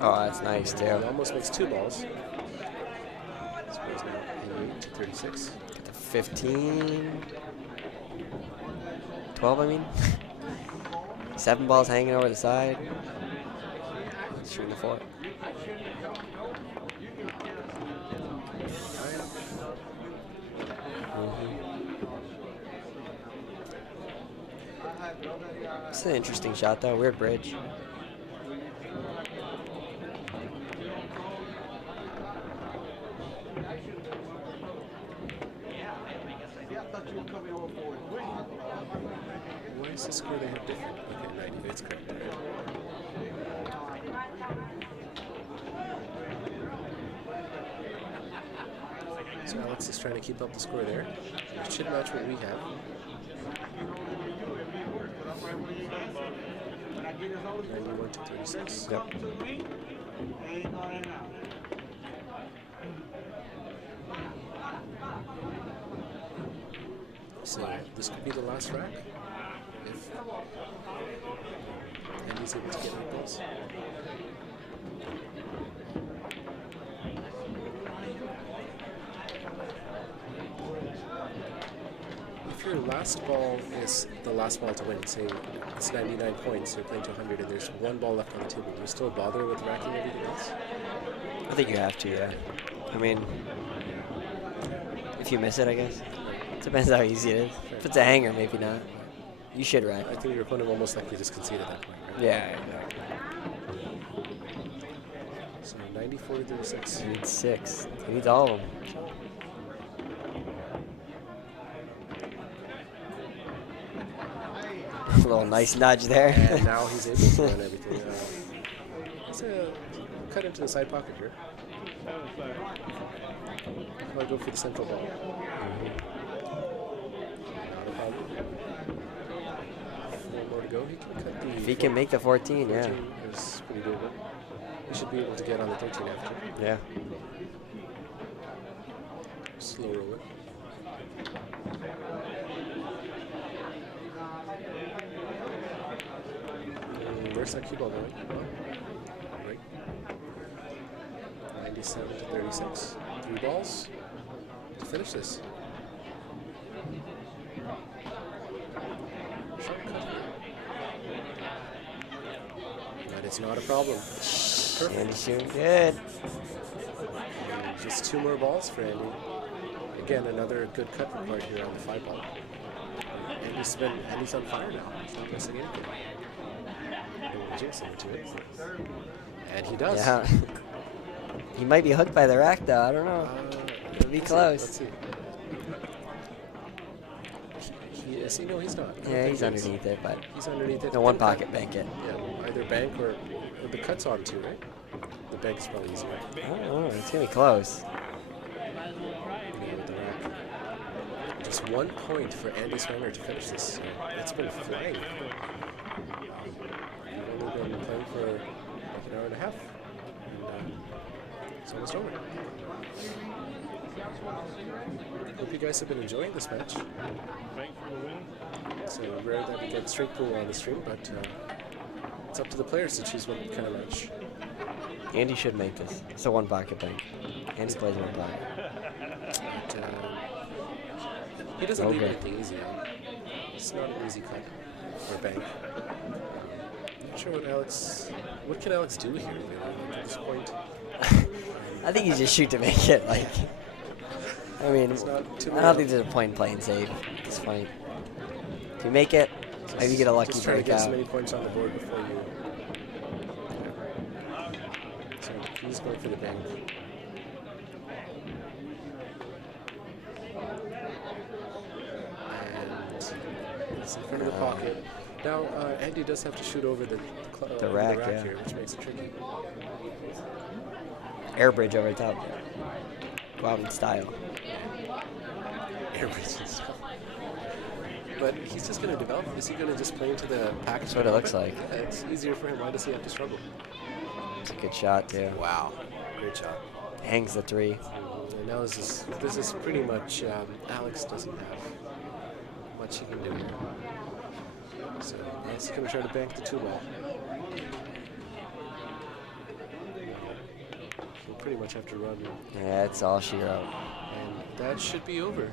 Oh, that's nice too. He almost makes 2 balls. Scores now 88 to 36. Get to 15. 12, I mean. 7 balls hanging over the side. Shooting the 4. It's an interesting shot, though. Weird bridge. Why is the score they have different? Okay, 90. It's correct. So Alex is trying to keep up the score there. It should match what we have. $91 to 36. Yep. So this could be the last rack if Andy's able to get 8 balls. If your last ball is the last ball to win, say it's 99 points, you're playing to 100 and there's 1 ball left on the table, do you still bother with racking everything else? I think you have to, yeah. I mean, if you miss it, I guess. Depends how easy it is. If it's a hanger, maybe not. You should rack. I think your opponent will most likely just concede at that point, right? Yeah, exactly. So 94 to 36. He needs 6. He needs all of them. A little nice nudge there. And now he's able to run everything. Let's cut into the side pocket here. I'll go for the central ball. Not a problem. 4 more to go. He can cut the. If he can make the 14, yeah. 14 is pretty doable. He should be able to get on the 13 after. Yeah. Slow roll it. Where's that cue ball going? Right. 97 to 36. 3 balls to finish this. Sharp cut here. That is not a problem. Andy's shooting good. And just 2 more balls for Andy. Again, another good cut required here on the 5 ball. Andy's on fire now. He's not missing anything. Jinxing to it. And he does. Yeah. He might be hooked by the rack, though. I don't know. It'll be close. Let's see. Is he? No, he's not. Yeah, he's underneath it, but He's underneath it. no one pocket bank it. Yeah, either bank or the cut's on too, right? The bank is probably easier. I don't know. It's going to be close. Yeah, with the rack. Just 1 point for Andy Swanger to finish this. It's been flying. We've only been playing for like an hour and a half. And it's almost over. Hope you guys have been enjoying this match. It's rare that we get straight pool on the stream, but it's up to the players to choose what kind of match. Andy should make this. It's a 1 pocket bank. Andy plays 1 pocket. But, he doesn't leave anything easy. It's not an easy cut or bank. Not sure what can Alex do here really, at this point. I think you just shoot to make it. Like, I mean, It's not too I don't think there's a point in playing safe at this point. If you make it, maybe you get a lucky just try to get as breakout. many points on the board before you. So he's going for the bank. And it's in front of the pocket. Now Andy does have to shoot over the rack, yeah. here, which makes it tricky. Air bridge over the top. Go out in style. Air bridge and stuff. But he's just going to develop. Is he going to just play into the package? That's what it looks like. It's easier for him. Why does he have to struggle? It's a good shot, too. Wow, great shot. Hangs the 3. And now this is pretty much Alex doesn't have much he can do here. So Alex is going to try to bank the 2-ball. He'll pretty much have to run. Yeah, it's all she wrote. And that should be over.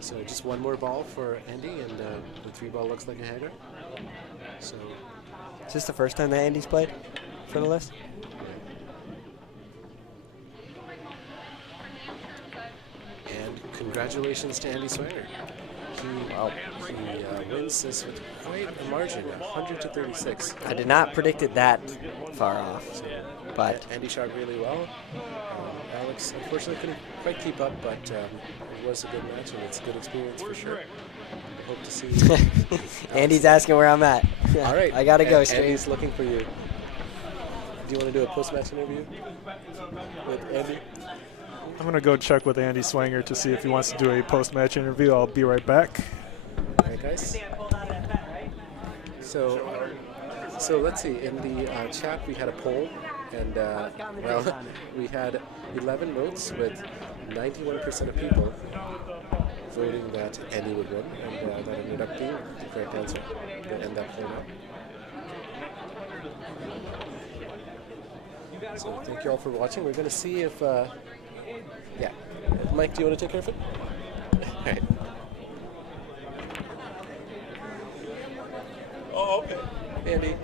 So just one more ball for Andy, and the 3-ball looks like a hanger. So Is this the first time that Andy's played for the list? and congratulations to Andy Swanger. He wins this with quite a margin, 100-36. I did not predict it that far off, but Andy shot really well. Alex unfortunately couldn't quite keep up, but it was a good match and it's a good experience for sure. I hope to see Andy's asking where I'm at. All right, I gotta go straight. Andy's looking for you. Do you want to do a post-match interview with Andy? I'm going to go check with Andy Swanger to see if he wants to do a post-match interview. I'll be right back. All right, guys. So let's see. In the chat, we had a poll, and well, we had 11 votes with 91% of people voting that Andy would win, and that ended up being the correct answer to end that poll up. So thank you all for watching. We're going to see if, yeah. Mike, do you want to take care of it? All right. Oh, okay. Andy.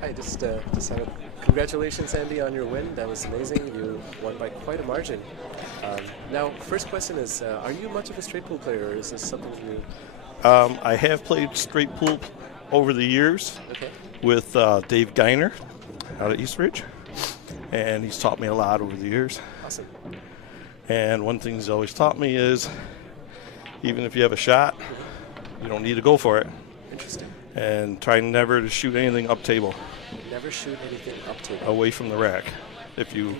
Hi, just had a congratulations, Andy, on your win. That was amazing. You won by quite a margin. Now, first question is, are you much of a straight pool player, or is this something you... I have played straight pool over the years with Dave Geiner out of Eastridge, and he's taught me a lot over the years. Awesome. And one thing he's always taught me is, even if you have a shot, you don't need to go for it. Interesting. And try never to shoot anything up table, Never shoot anything up table. away from the rack, if you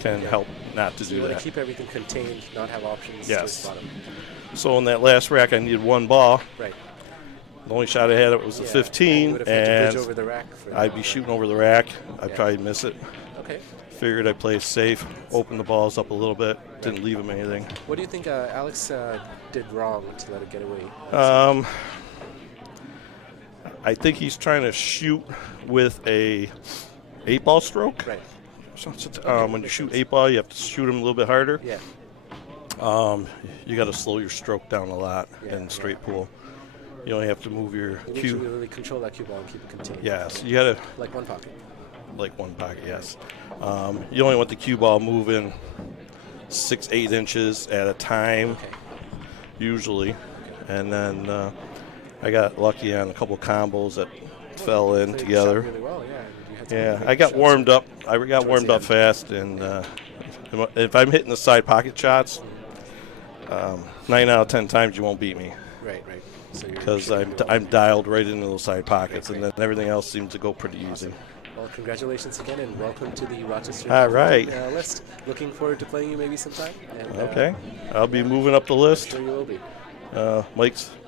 can help not to So do you want that. to keep everything contained, not have options Yes. to the bottom. So in that last rack, I needed one ball. Right. The only shot I had was a Yeah, 15, you would have had to and bridge over the rack for I'd that. be shooting over the rack. I'd Yeah. probably miss it. Okay. Figured I'd play it safe, open the balls up a little bit, didn't leave him anything. What do you think Alex did wrong to let it get away? I think he's trying to shoot with a 8-ball stroke. Right. So, when you shoot 8-ball, you have to shoot him a little bit harder. Yeah. You got to slow your stroke down a lot Yeah, in straight pool. You only have to move your You need to cue. really control that cue ball and keep it contained. Yes, you got to Like one pocket. like one pocket. Yes. You only want the cue ball moving 6-8 inches at a time, Okay. usually, and then I got lucky on a couple combos that fell in So you together. shot really well, yeah. and you had some Yeah, great I got shots. warmed up. I got towards warmed the up end. fast, and if I'm hitting the side pocket shots, 9 out of 10 times you won't beat me Right. So you're because shooting really well. I'm dialed right into those side pockets, Great. and then everything else seems to go pretty easy. Well, congratulations again, and welcome to the Rochester All right. list. Looking forward to playing you maybe sometime. And, Okay, I'll be moving up the I'm list. sure you will be.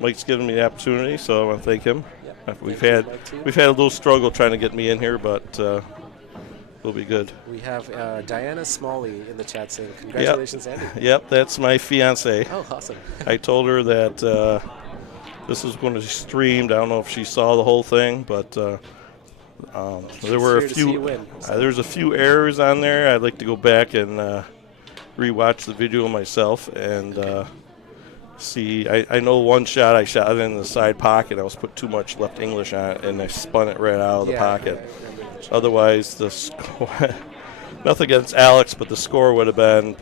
Mike's given me the opportunity, so I want to thank him. Yep. We've Thank you, had Mike, too. we've had a little struggle trying to get me in here, but we'll be good. We have Diana Smalley in the chat saying, congratulations, Andy. Yep, that's my fiance. Oh, awesome. I told her that this was going to be streamed. I don't know if she saw the whole thing, but there were a here to see you few. win, so. There's a few errors on there. I'd like to go back and rewatch the video myself and see. I know one shot I shot it in the side pocket. I was put too much left English on it, and I spun it right out of the pocket. Otherwise, the score, nothing against Alex, but the score would have been,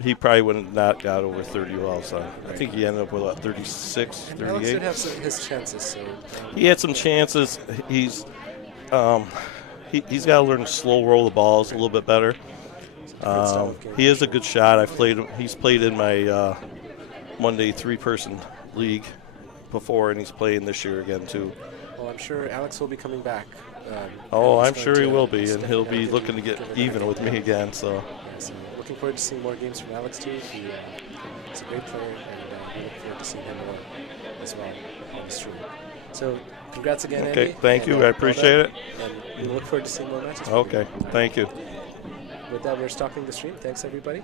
he probably would have not got over 30 balls. I think he ended up with, 36, 38? Alex did have his chances. So, he had some chances. He's got to learn to slow roll the balls a little bit better. He is a good shot. He's played in my Monday 3-person league before, and he's playing this year again, too. Well, I'm sure Alex will be coming back. I'm sure he will be, and he'll be looking to get even with me again. So, so looking forward to seeing more games from Alex too. He's a great player, and we look forward to seeing him more as well on the stream. So, congrats again, okay, Andy. Thank you. I appreciate it. And we look forward to seeing more matches. Okay, thank you. With that, we're stopping the stream. Thanks, everybody.